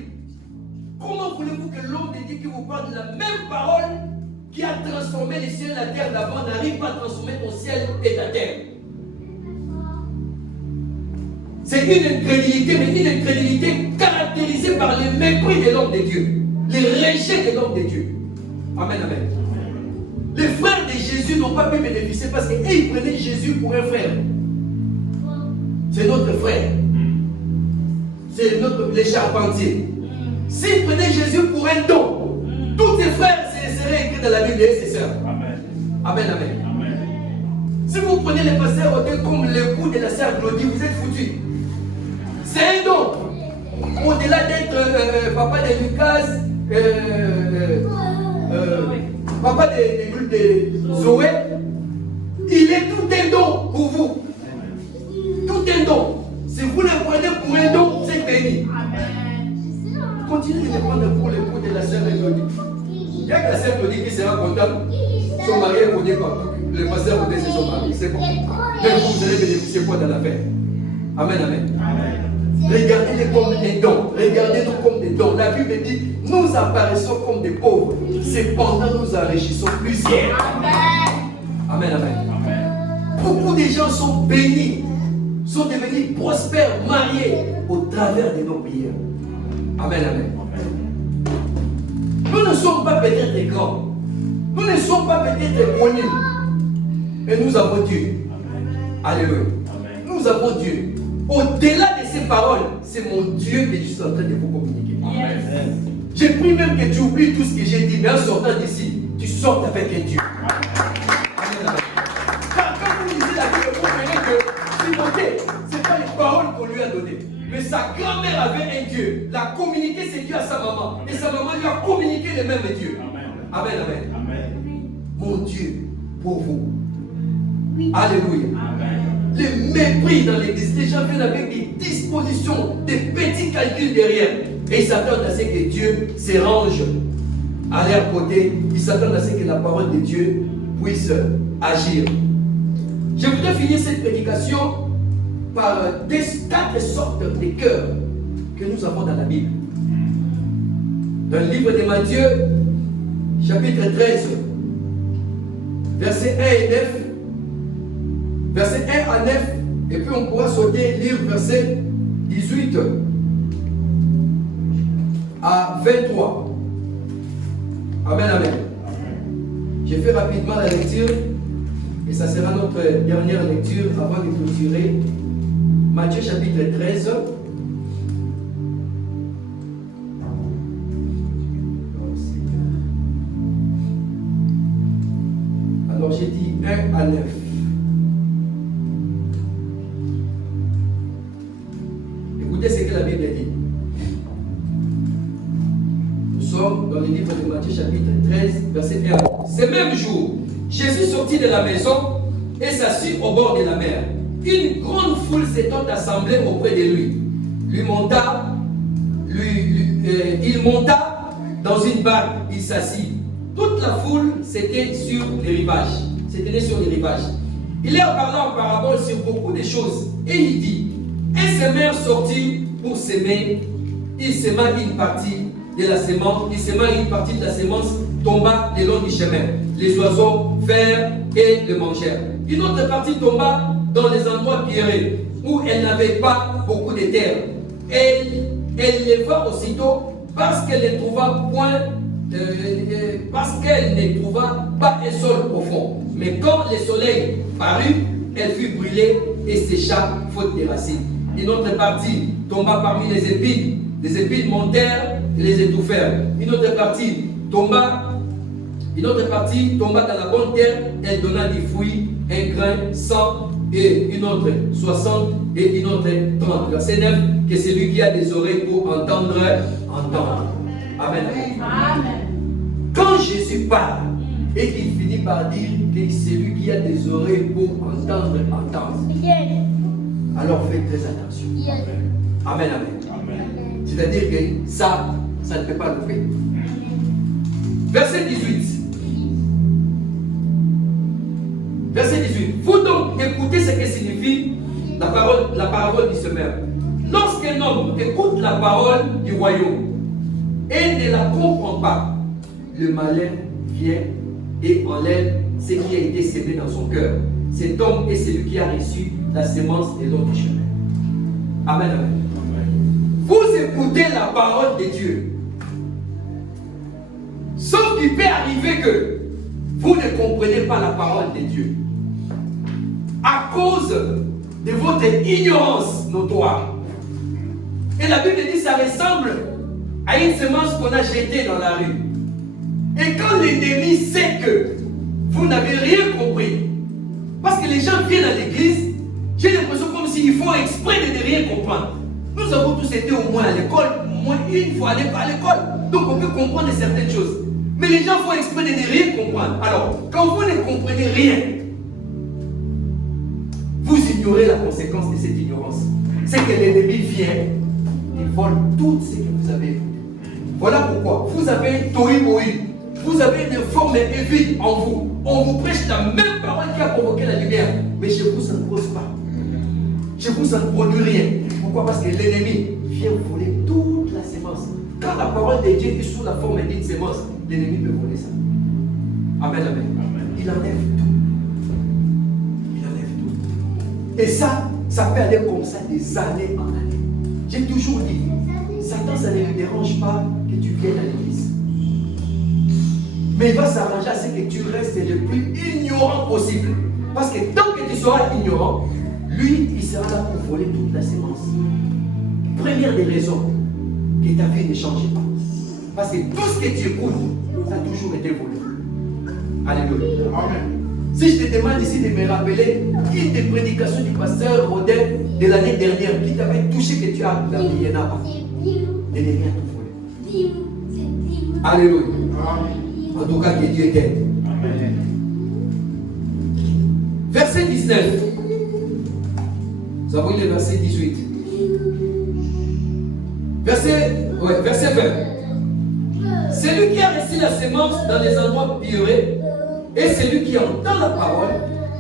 Comment voulez-vous que l'homme de Dieu qui vous parle de la même parole qui a transformé les cieux et la terre d'avant n'arrive pas à transformer ton ciel et ta terre? C'est une incrédulité, mais une incrédulité caractérisée par le mépris de l'homme de Dieu, les rejets de l'homme de Dieu. Amen, amen. Les frères de Jésus n'ont pas pu bénéficier parce qu'ils prenaient Jésus pour un frère. C'est notre frère. C'est les charpentiers. S'ils prenaient Jésus pour un don, tous ses frères seraient écrits dans la Bible et ses sœurs. Amen. Amen, amen. Amen. Si vous prenez les pasteurs Odin comme l'époux de la sœur Claudie, vous êtes foutus. C'est un don. Au-delà d'être papa de Lucas, papa de Zoé, il est tout un don pour vous. Tout un don. Si vous le prenez pour un don, c'est béni. Continuez de le prendre pour l'époux de la sœur Claudie. Il y a que la sœur Claudie qui sera comptable. Son mari est connu partout. Le pasteur Odin, c'est son mari. C'est bon. Mais vous allez bénéficier quoi dans l'affaire? Amen, amen. Regardez-les comme des dons. Regardez-nous comme des dons. La Bible dit, nous apparaissons comme des pauvres. Cependant, nous enrichissons plusieurs. Amen, amen. Beaucoup de gens sont bénis, sont devenus prospères, mariés au travers de nos prières. Amen, amen. Nous ne sommes pas peut-être grands. Nous ne sommes pas peut-être connus. Et nous avons Dieu. Alléluia. Nous avons Dieu. Au-delà de ces paroles, c'est mon Dieu que je suis en train de vous communiquer. Amen. J'ai pris même que tu oublies tout ce que j'ai dit, mais en sortant d'ici, tu sortes avec un Dieu. Amen. Quand vous lisez la Bible, vous verrez que Timothée, ce n'est pas les paroles qu'on lui a données. Mais sa grand-mère avait un Dieu. Il a communiqué ses dieux à sa maman. Et sa maman lui a communiqué les mêmes dieux. Amen, amen. Amen. Mon Dieu, pour vous. Oui. Alléluia. Amen. le mépris dans l'église. Les gens viennent avec des dispositions, des petits calculs derrière. Et ils s'attendent à ce que Dieu se range à leur côté. Ils s'attendent à ce que la parole de Dieu puisse agir. Je voudrais finir cette prédication par 4 sortes de cœurs que nous avons dans la Bible. Dans le livre de Matthieu, chapitre 13, versets 1 et 9, versets 1 à 9, et puis on pourra sauter, lire verset 18 à 23. Amen, amen. J'ai fait rapidement la lecture, et ça sera notre dernière lecture avant de clôturer. Matthieu chapitre 13. Alors j'ai dit 1 à 9. Écoutez ce que la Bible dit. Nous sommes dans le livre de Matthieu chapitre 13, verset 1. Ce même jour, Jésus sortit de la maison et s'assit au bord de la mer. Une grande foule s'étant assemblée auprès de lui. Il monta dans une barque, il s'assit. Toute la foule s'était sur les rivages. Il leur parla en parabole sur beaucoup de choses. Et il dit, un semeur sortit pour s'aimer. Il sema une partie de la semence, tomba le long du chemin. Les oiseaux vinrent et le mangèrent. Une autre partie tomba dans les endroits pierreux, où elle n'avait pas beaucoup de terre. Elle leva aussitôt parce qu'elle ne trouva pas un sol profond. Mais quand le soleil parut, elle fut brûlée et sécha faute de racines. Une autre partie tomba parmi les épines montèrent et les étouffèrent. Une autre partie tomba dans la bonne terre, elle donna des fruits, un grain, 100, et une autre 60, et une autre 30. Verset 9, que celui qui a des oreilles pour entendre, entendre. Amen. Amen. Quand Jésus parle, et qu'il finit par dire que celui qui a des oreilles pour entendre, entendre. Alors faites très attention. Amen, amen. C'est-à-dire que ça ne peut pas louper. Verset 18. Verset 18. Vous donc écoutez ce que signifie la parabole du semeur. Lorsqu'un homme écoute la parole du royaume et ne la comprend pas, le malin vient et enlève ce qui a été semé dans son cœur. Cet homme est celui qui a reçu la semence et l'eau du chemin. Amen, amen. Vous écoutez la parole de Dieu. Sauf qu'il peut arriver que vous ne comprenez pas la parole de Dieu. À cause de votre ignorance notoire. Et la Bible dit que ça ressemble à une semence qu'on a jetée dans la rue. Et quand l'ennemi sait que vous n'avez rien compris, parce que les gens viennent à l'église, j'ai l'impression comme s'ils font exprès de ne rien comprendre. Nous avons tous été au moins à l'école, au moins une fois à l'école. Donc on peut comprendre certaines choses. Mais les gens font exprès de ne rien comprendre. Alors, quand vous ne comprenez rien, vous ignorez la conséquence de cette ignorance. C'est que l'ennemi vient et vole tout ce que vous avez écouté. Voilà pourquoi vous avez tohu-bohu. Vous avez une forme vide en vous. On vous prêche la même parole qui a provoqué la lumière. Mais chez vous, ça ne cause pas. Chez vous, ça ne produit rien. Pourquoi? Parce que l'ennemi vient voler toute la sémence. Quand la parole de Dieu est sous la forme d'une sémence, l'ennemi peut voler ça. Amen, amen. Il enlève tout. Et ça peut aller comme ça des années en années. J'ai toujours dit, Satan, ça ne lui dérange pas que tu viennes à l'église. Mais il va s'arranger à ce que tu restes le plus ignorant possible. Parce que tant que tu seras ignorant, lui, il sera là pour voler toute la sémence. Première des raisons que ta vie ne change pas. Parce que tout ce que tu écoutes, ça a toujours été volé. Alléluia. Amen. Si je te demande ici de me rappeler une des prédications du pasteur Rodin de l'année dernière qui t'avait touché que tu as la Vienna, ne rien te voler. Alléluia. En tout cas, que Dieu t'aide. Verset 19. Nous avons eu le verset 18. Verset 20. Celui qui a reçu la semence dans les endroits purés est celui qui entend la parole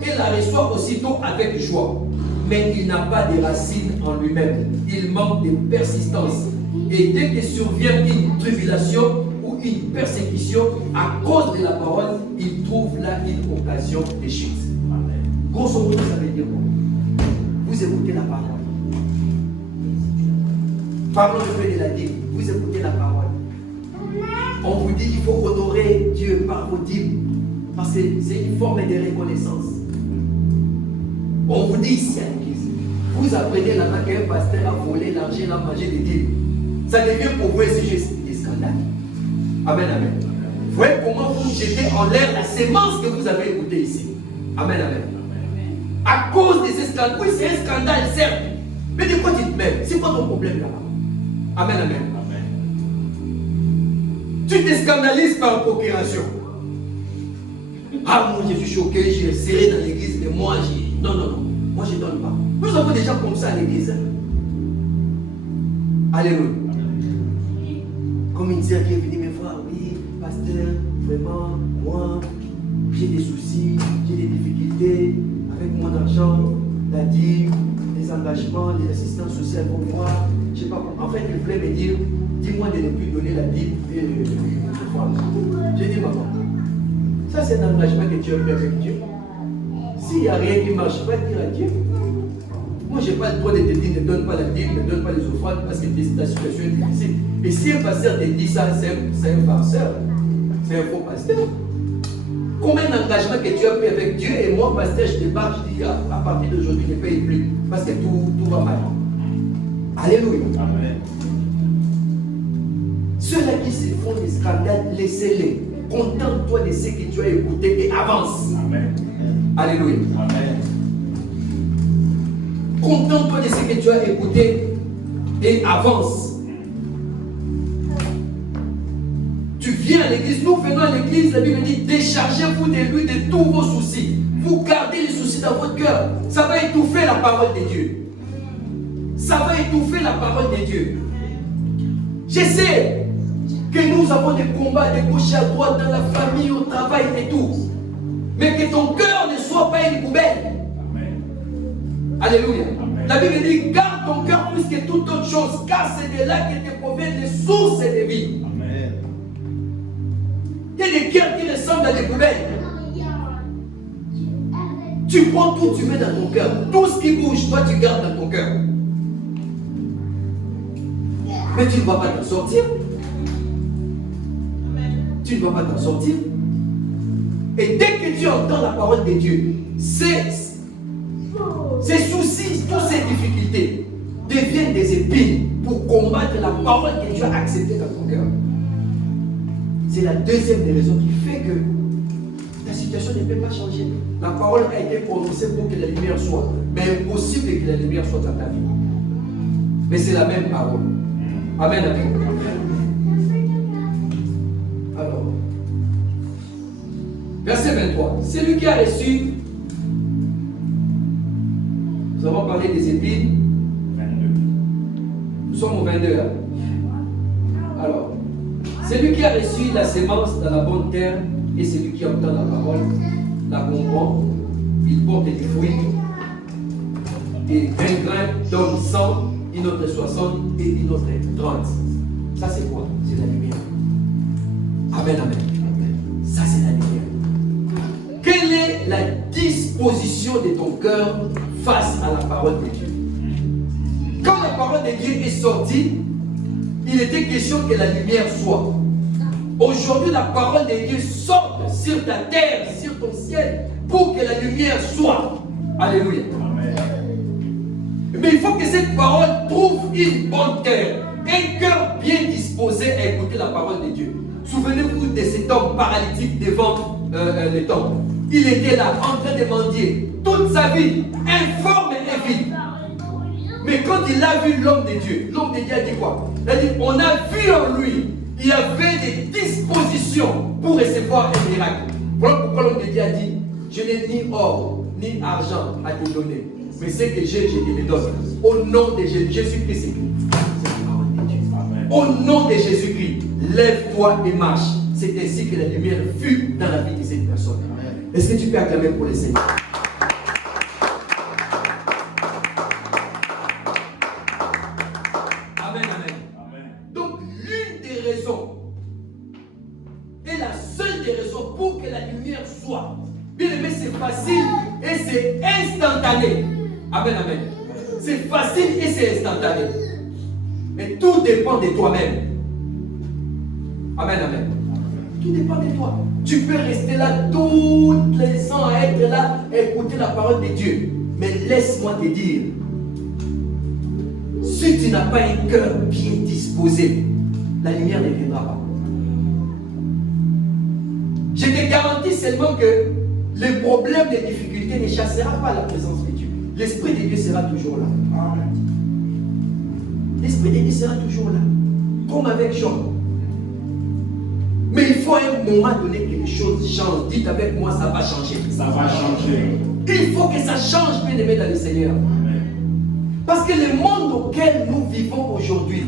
et la reçoit aussitôt avec joie. Mais il n'a pas de racines en lui-même. Il manque de persistance. Et dès que survient une tribulation ou une persécution à cause de la parole, il trouve là une occasion de chute. Grosso modo, ça veut dire quoi? Vous écoutez la parole. Parlons le fait de la dîme. Vous écoutez la parole. On vous dit qu'il faut honorer Dieu par vos dîmes. Parce que c'est une forme de reconnaissance. On vous dit ici à l'église, vous apprenez là-bas qu'un pasteur a volé l'argent, a mangé des dîmes. Ça devient pour vous un sujet de scandale. Amen, amen. Vous voyez comment vous jetez en l'air la sémence que vous avez écoutée ici. Amen, amen. À cause de ces scandales, oui, c'est un scandale, certes. Mais de quoi tu te mets? C'est quoi ton problème là-bas? Amen, amen. Tu te scandalises par procuration. Ah, moi je suis choqué, j'ai serré dans l'église, mais moi j'ai. Non, non, non. Moi je ne donne pas. Nous avons des gens comme ça à l'église. Alléluia. Comme une sœur qui est venue me voir, oui, pasteur, vraiment, moi, j'ai des soucis, j'ai des difficultés avec mon argent, la dîme, les engagements, les assistances sociales pour moi. Je sais pas comment. En fait, il voulait me dire, dis-moi de ne plus donner la dîme et le J'ai dit, maman, ça c'est un engagement que tu as fait avec Dieu. S'il n'y a rien qui ne marche pas, dire à Dieu. Moi, je n'ai pas le droit de te dire, ne donne pas la dîme, ne donne pas les offrandes parce que ta situation est difficile. Et si un pasteur te dit ça, c'est un farceur, c'est un faux pasteur. Combien d'engagements que tu as pris avec Dieu et moi, pasteur, je débarque, je dis, à partir d'aujourd'hui, je ne paye plus parce que tout va mal. Alléluia. Amen. Ceux-là qui se font des scandales, laissez-les. Contente-toi de ce que tu as écouté et avance. Amen. Alléluia. Amen. Contente-toi de ce que tu as écouté et avance. Tu viens à l'église, nous venons à l'église, la Bible dit déchargez-vous de lui de tous vos soucis. Vous gardez les soucis dans votre cœur. Ça va étouffer la parole de Dieu. Ça va étouffer la parole de Dieu. Je sais que nous avons des combats de gauche à droite dans la famille, au travail et tout. Mais que ton cœur ne soit pas une poubelle. Amen. Alléluia. Amen. La Bible dit garde ton cœur plus que toute autre chose, car c'est de là que te proviennent les sources de vie. Amen. Il y a des cœurs qui ressemblent à des poubelles. Tu prends tout, tu mets dans ton cœur. Tout ce qui bouge, toi tu gardes dans ton cœur. Mais tu ne vas pas t'en sortir. Tu ne vas pas t'en sortir. Et dès que tu entends la parole de Dieu, ces soucis, toutes ces difficultés deviennent des épines pour combattre la parole que tu as acceptée dans ton cœur. C'est la deuxième des raisons qui fait que ta situation ne peut pas changer. La parole a été prononcée pour que la lumière soit. Mais impossible que la lumière soit dans ta vie. Mais c'est la même parole. Amen. Amen. Alors, verset 23. C'est lui qui a reçu. Nous avons parlé des épines. 22. Nous sommes au 22. Alors, c'est lui qui a reçu la sémence dans la bonne terre et c'est lui qui entend la parole, la comprend, il porte des fruits. Et un grain donne 100, une autre 60 et une autre 30. Ça c'est quoi? C'est la lumière. Amen, amen. Ça c'est la lumière. Quelle est la disposition de ton cœur face à la parole de Dieu? Quand la parole de Dieu est sortie, il était question que la lumière soit. Aujourd'hui, la parole de Dieu sort sur ta terre, sur ton ciel, pour que la lumière soit. Alléluia. Amen. Mais il faut que cette parole trouve une bonne terre, un cœur bien disposé à écouter la parole de Dieu. Souvenez-vous de cet homme paralytique devant le temple. Il était là, en train de mendier toute sa vie, informe et vide. Mais quand il a vu l'homme de Dieu a dit quoi? Il a dit, on a vu en lui, il avait des dispositions pour recevoir un miracle. Voilà pourquoi l'homme de Dieu a dit, je n'ai ni or, ni argent à te donner. Mais ce que j'ai, je te le donne. Au nom de Jésus-Christ, c'est la parole de Dieu. Amen. Au nom de Jésus-Christ, lève-toi et marche. C'est ainsi que la lumière fut dans la vie de cette personne. Est-ce que tu peux acclamer pour le Seigneur? Amen, amen. Amen. Donc, l'une des raisons, et la seule des raisons pour que la lumière soit, bien aimé, c'est facile et c'est instantané. Amen, amen. C'est facile et c'est instantané. Mais tout dépend de toi-même. Amen, amen. Tout dépend de toi. Tu peux rester là tous les ans à être là, à écouter la parole de Dieu. Mais laisse-moi te dire, si tu n'as pas un cœur bien disposé, la lumière ne viendra pas. Je te garantis seulement que les problèmes, les difficultés ne chassera pas la présence de Dieu. L'Esprit de Dieu sera toujours là. Amen. L'Esprit de Dieu sera toujours là. Comme avec Jean. Mais il faut à un moment donné que les choses changent. Dites avec moi, ça va changer. Ça va changer. Il faut que ça change, bien aimé dans le Seigneur. Amen. Parce que le monde auquel nous vivons aujourd'hui,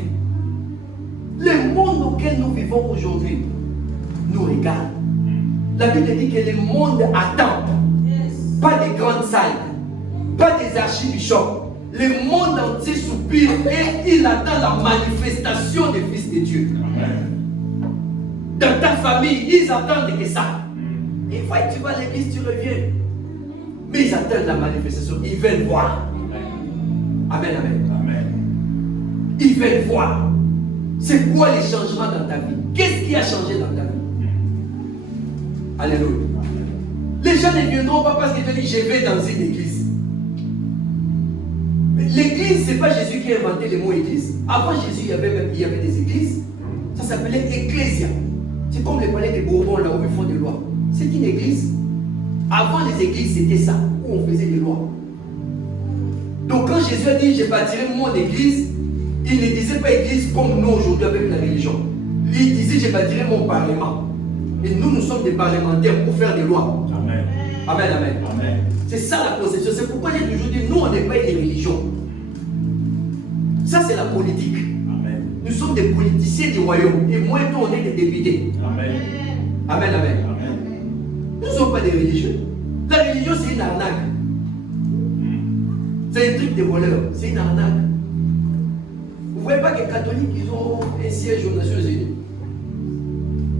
nous regarde. La Bible dit que le monde attend. Pas des grandes salles, pas des archibishops. Le monde entier soupire et il attend la manifestation des fils de Dieu. Amen. Dans ta famille, ils attendent que ça. Une fois que tu vas à l'église, tu reviens. Mais ils attendent la manifestation. Ils veulent voir. Amen, amen. Amen. Ils veulent voir. C'est quoi les changements dans ta vie? Qu'est-ce qui a changé dans ta vie? Alléluia. Les gens ne viendront pas parce qu'ils te disent je vais dans une église. Mais l'église, ce n'est pas Jésus qui a inventé le mot église. Avant Jésus, il y avait des églises. Ça s'appelait ecclésia. C'est comme les palais des Bourbons là où ils font des lois. C'est une église. Avant les églises, c'était ça, où on faisait des lois. Donc quand Jésus a dit je bâtirai mon église, il ne disait pas église comme nous aujourd'hui avec la religion. Il disait je bâtirai mon parlement. Et nous sommes des parlementaires pour faire des lois. Amen. Amen, amen. Amen. C'est ça la conception. C'est pourquoi j'ai toujours dit nous on n'est pas une religion. Ça c'est la politique. Amen. Nous sommes des politiciens du royaume. Et moi et toi on est des députés. Amen. Amen, amen. Amen. Nous ne sommes pas des religieux. La religion c'est une arnaque. C'est un truc de voleur. C'est une arnaque. Vous ne voyez pas que les catholiques ils ont un siège aux Nations Unies.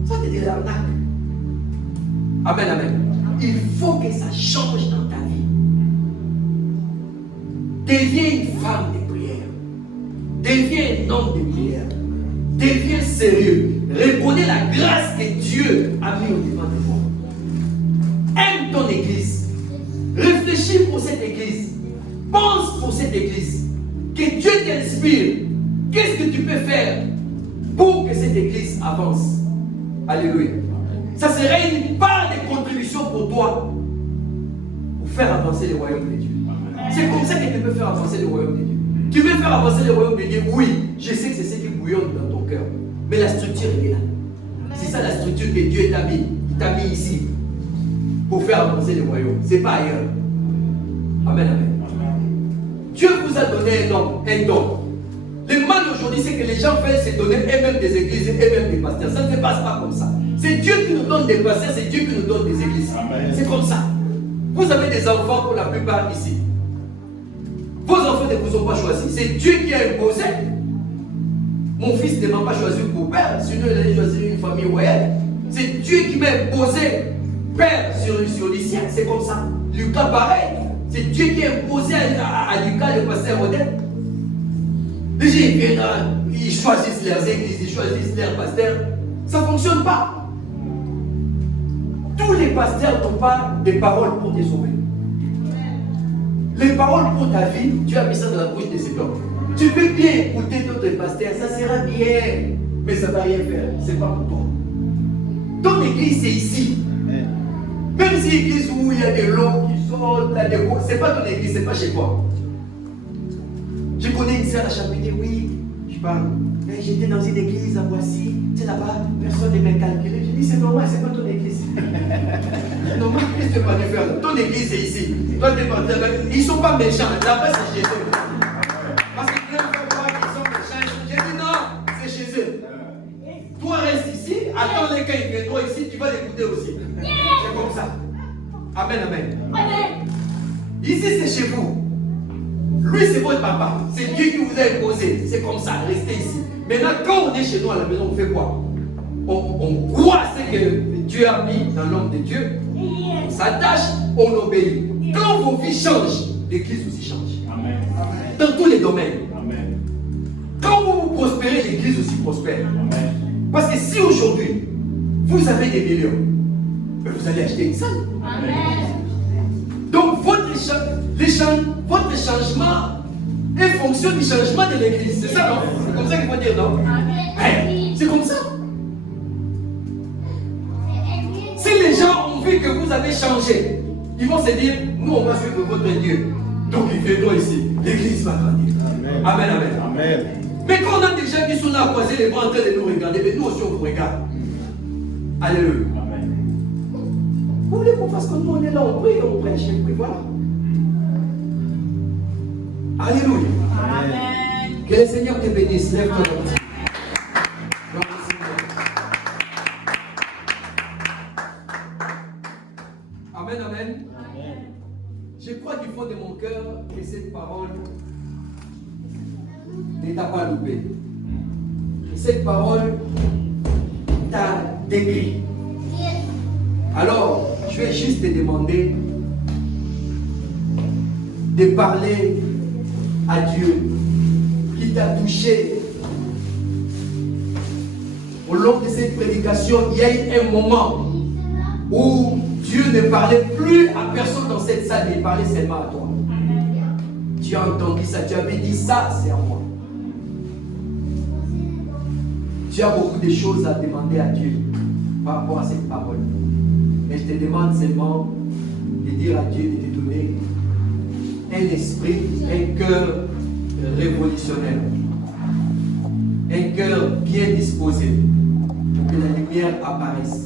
Ça c'est de l'arnaque. Amen, amen. Il faut que ça change dans ta vie. Deviens une femme de prière. Deviens un homme de prière. Deviens sérieux. Reconnais la grâce que Dieu a mis au devant de toi. Aime ton église. Réfléchis pour cette église. Pense pour cette église. Que Dieu t'inspire. Qu'est-ce que tu peux faire pour que cette église avance? Alléluia. Ça serait une part de contribution pour toi pour faire avancer le royaume de Dieu. C'est comme ça que tu peux faire avancer le royaume de Dieu. Tu veux faire avancer le royaume de Dieu? Oui, je sais que c'est ce qui bouillonne dans ton cœur. Mais la structure elle est là. C'est ça la structure que Dieu t'a mis. Il t'a mis ici pour faire avancer le royaume. C'est pas ailleurs. Amen, amen. Dieu vous a donné un don. Le mal aujourd'hui, c'est que les gens veulent se donner eux-mêmes des églises et eux-mêmes des pasteurs. Ça ne se passe pas comme ça. C'est Dieu qui nous donne des pasteurs, c'est Dieu qui nous donne des églises. Amen. C'est comme ça. Vous avez des enfants pour la plupart ici. Vos enfants ne vous ont pas choisi. C'est Dieu qui a imposé. Mon fils ne m'a pas choisi pour père, sinon il a choisi une famille royale. C'est Dieu qui m'a imposé père sur les siens. C'est comme ça. Lucas, pareil. C'est Dieu qui a imposé à Lucas, le pasteur Odette. Les gens viennent là, ils choisissent leurs églises, ils choisissent leurs pasteurs. Ça ne fonctionne pas. Tous les pasteurs n'ont pas des paroles pour te sauver. Les paroles pour ta vie, Dieu a mis ça dans la bouche de cet homme. Tu peux bien écouter d'autres pasteurs, ça sera bien, mais ça ne va rien faire. Ce n'est pas pour toi. Ton église, c'est ici. Même si l'église où il y a des lots qui sortent, la déco, ce n'est pas ton église, ce n'est pas chez toi. Je connais une sœur à Champigny, oui, je parle. J'étais dans une église à Boissy, tu sais là-bas, personne ne m'a calculé. dis, c'est normal, c'est pas ton église. C'est normal, qu'est-ce que tu vas faire? Ton église, c'est ici. Toi, tu es parti là-bas. Ils ne sont pas méchants. Là-bas, c'est chez eux. Parce qu'ils viennent faire croire qu'ils sont méchants. J'ai dit non, c'est chez eux. Toi, reste ici. Attends-les quand ils viendront ici, tu vas l'écouter aussi. C'est comme ça. Amen, amen. Ici, c'est chez vous. Lui, c'est votre papa. C'est Dieu qui vous a imposé. C'est comme ça. Restez ici. Maintenant, quand on est chez nous à la maison, on fait quoi? On croit ce que Dieu a mis dans l'homme de Dieu. On s'attache, on obéit. Quand vos vies changent, l'église aussi change. Amen. Dans tous les domaines. Amen. Quand vous prospérez, l'église aussi prospère. Amen. Parce que si aujourd'hui, vous avez des millions, vous allez acheter une salle. Donc votre changement est fonction du changement de l'église. C'est ça, non? C'est comme ça qu'il faut dire, non? C'est comme ça. Si les gens ont vu que vous avez changé, ils vont se dire, nous on va suivre votre Dieu. Donc ils viendront ici. L'église va grandir. Amen, amen. Amen. Mais quand on a des gens qui sont là à croiser les bras en train de nous regarder, mais nous aussi on vous regarde. Alléluia. Amen. Vous voulez qu'on fasse comme nous, on est là, on prie, on prêche, et puis voilà. Alléluia. Amen. Que le Seigneur te bénisse. Lève-toi dans le Amen, amen. Je crois du fond de mon cœur que cette parole ne t'a pas loupé. Cette parole t'a décrit. Alors, je vais juste te demander de parler à Dieu qui t'a touché. Au long de cette prédication, il y a eu un moment où Dieu ne parlait plus à personne dans cette salle, il parlait seulement à toi. Tu as entendu ça, tu avais dit ça, c'est à moi. Tu as beaucoup de choses à demander à Dieu par rapport à cette parole. Mais je te demande seulement de dire à Dieu de te donner un esprit, un cœur révolutionnaire, un cœur bien disposé pour que la lumière apparaisse.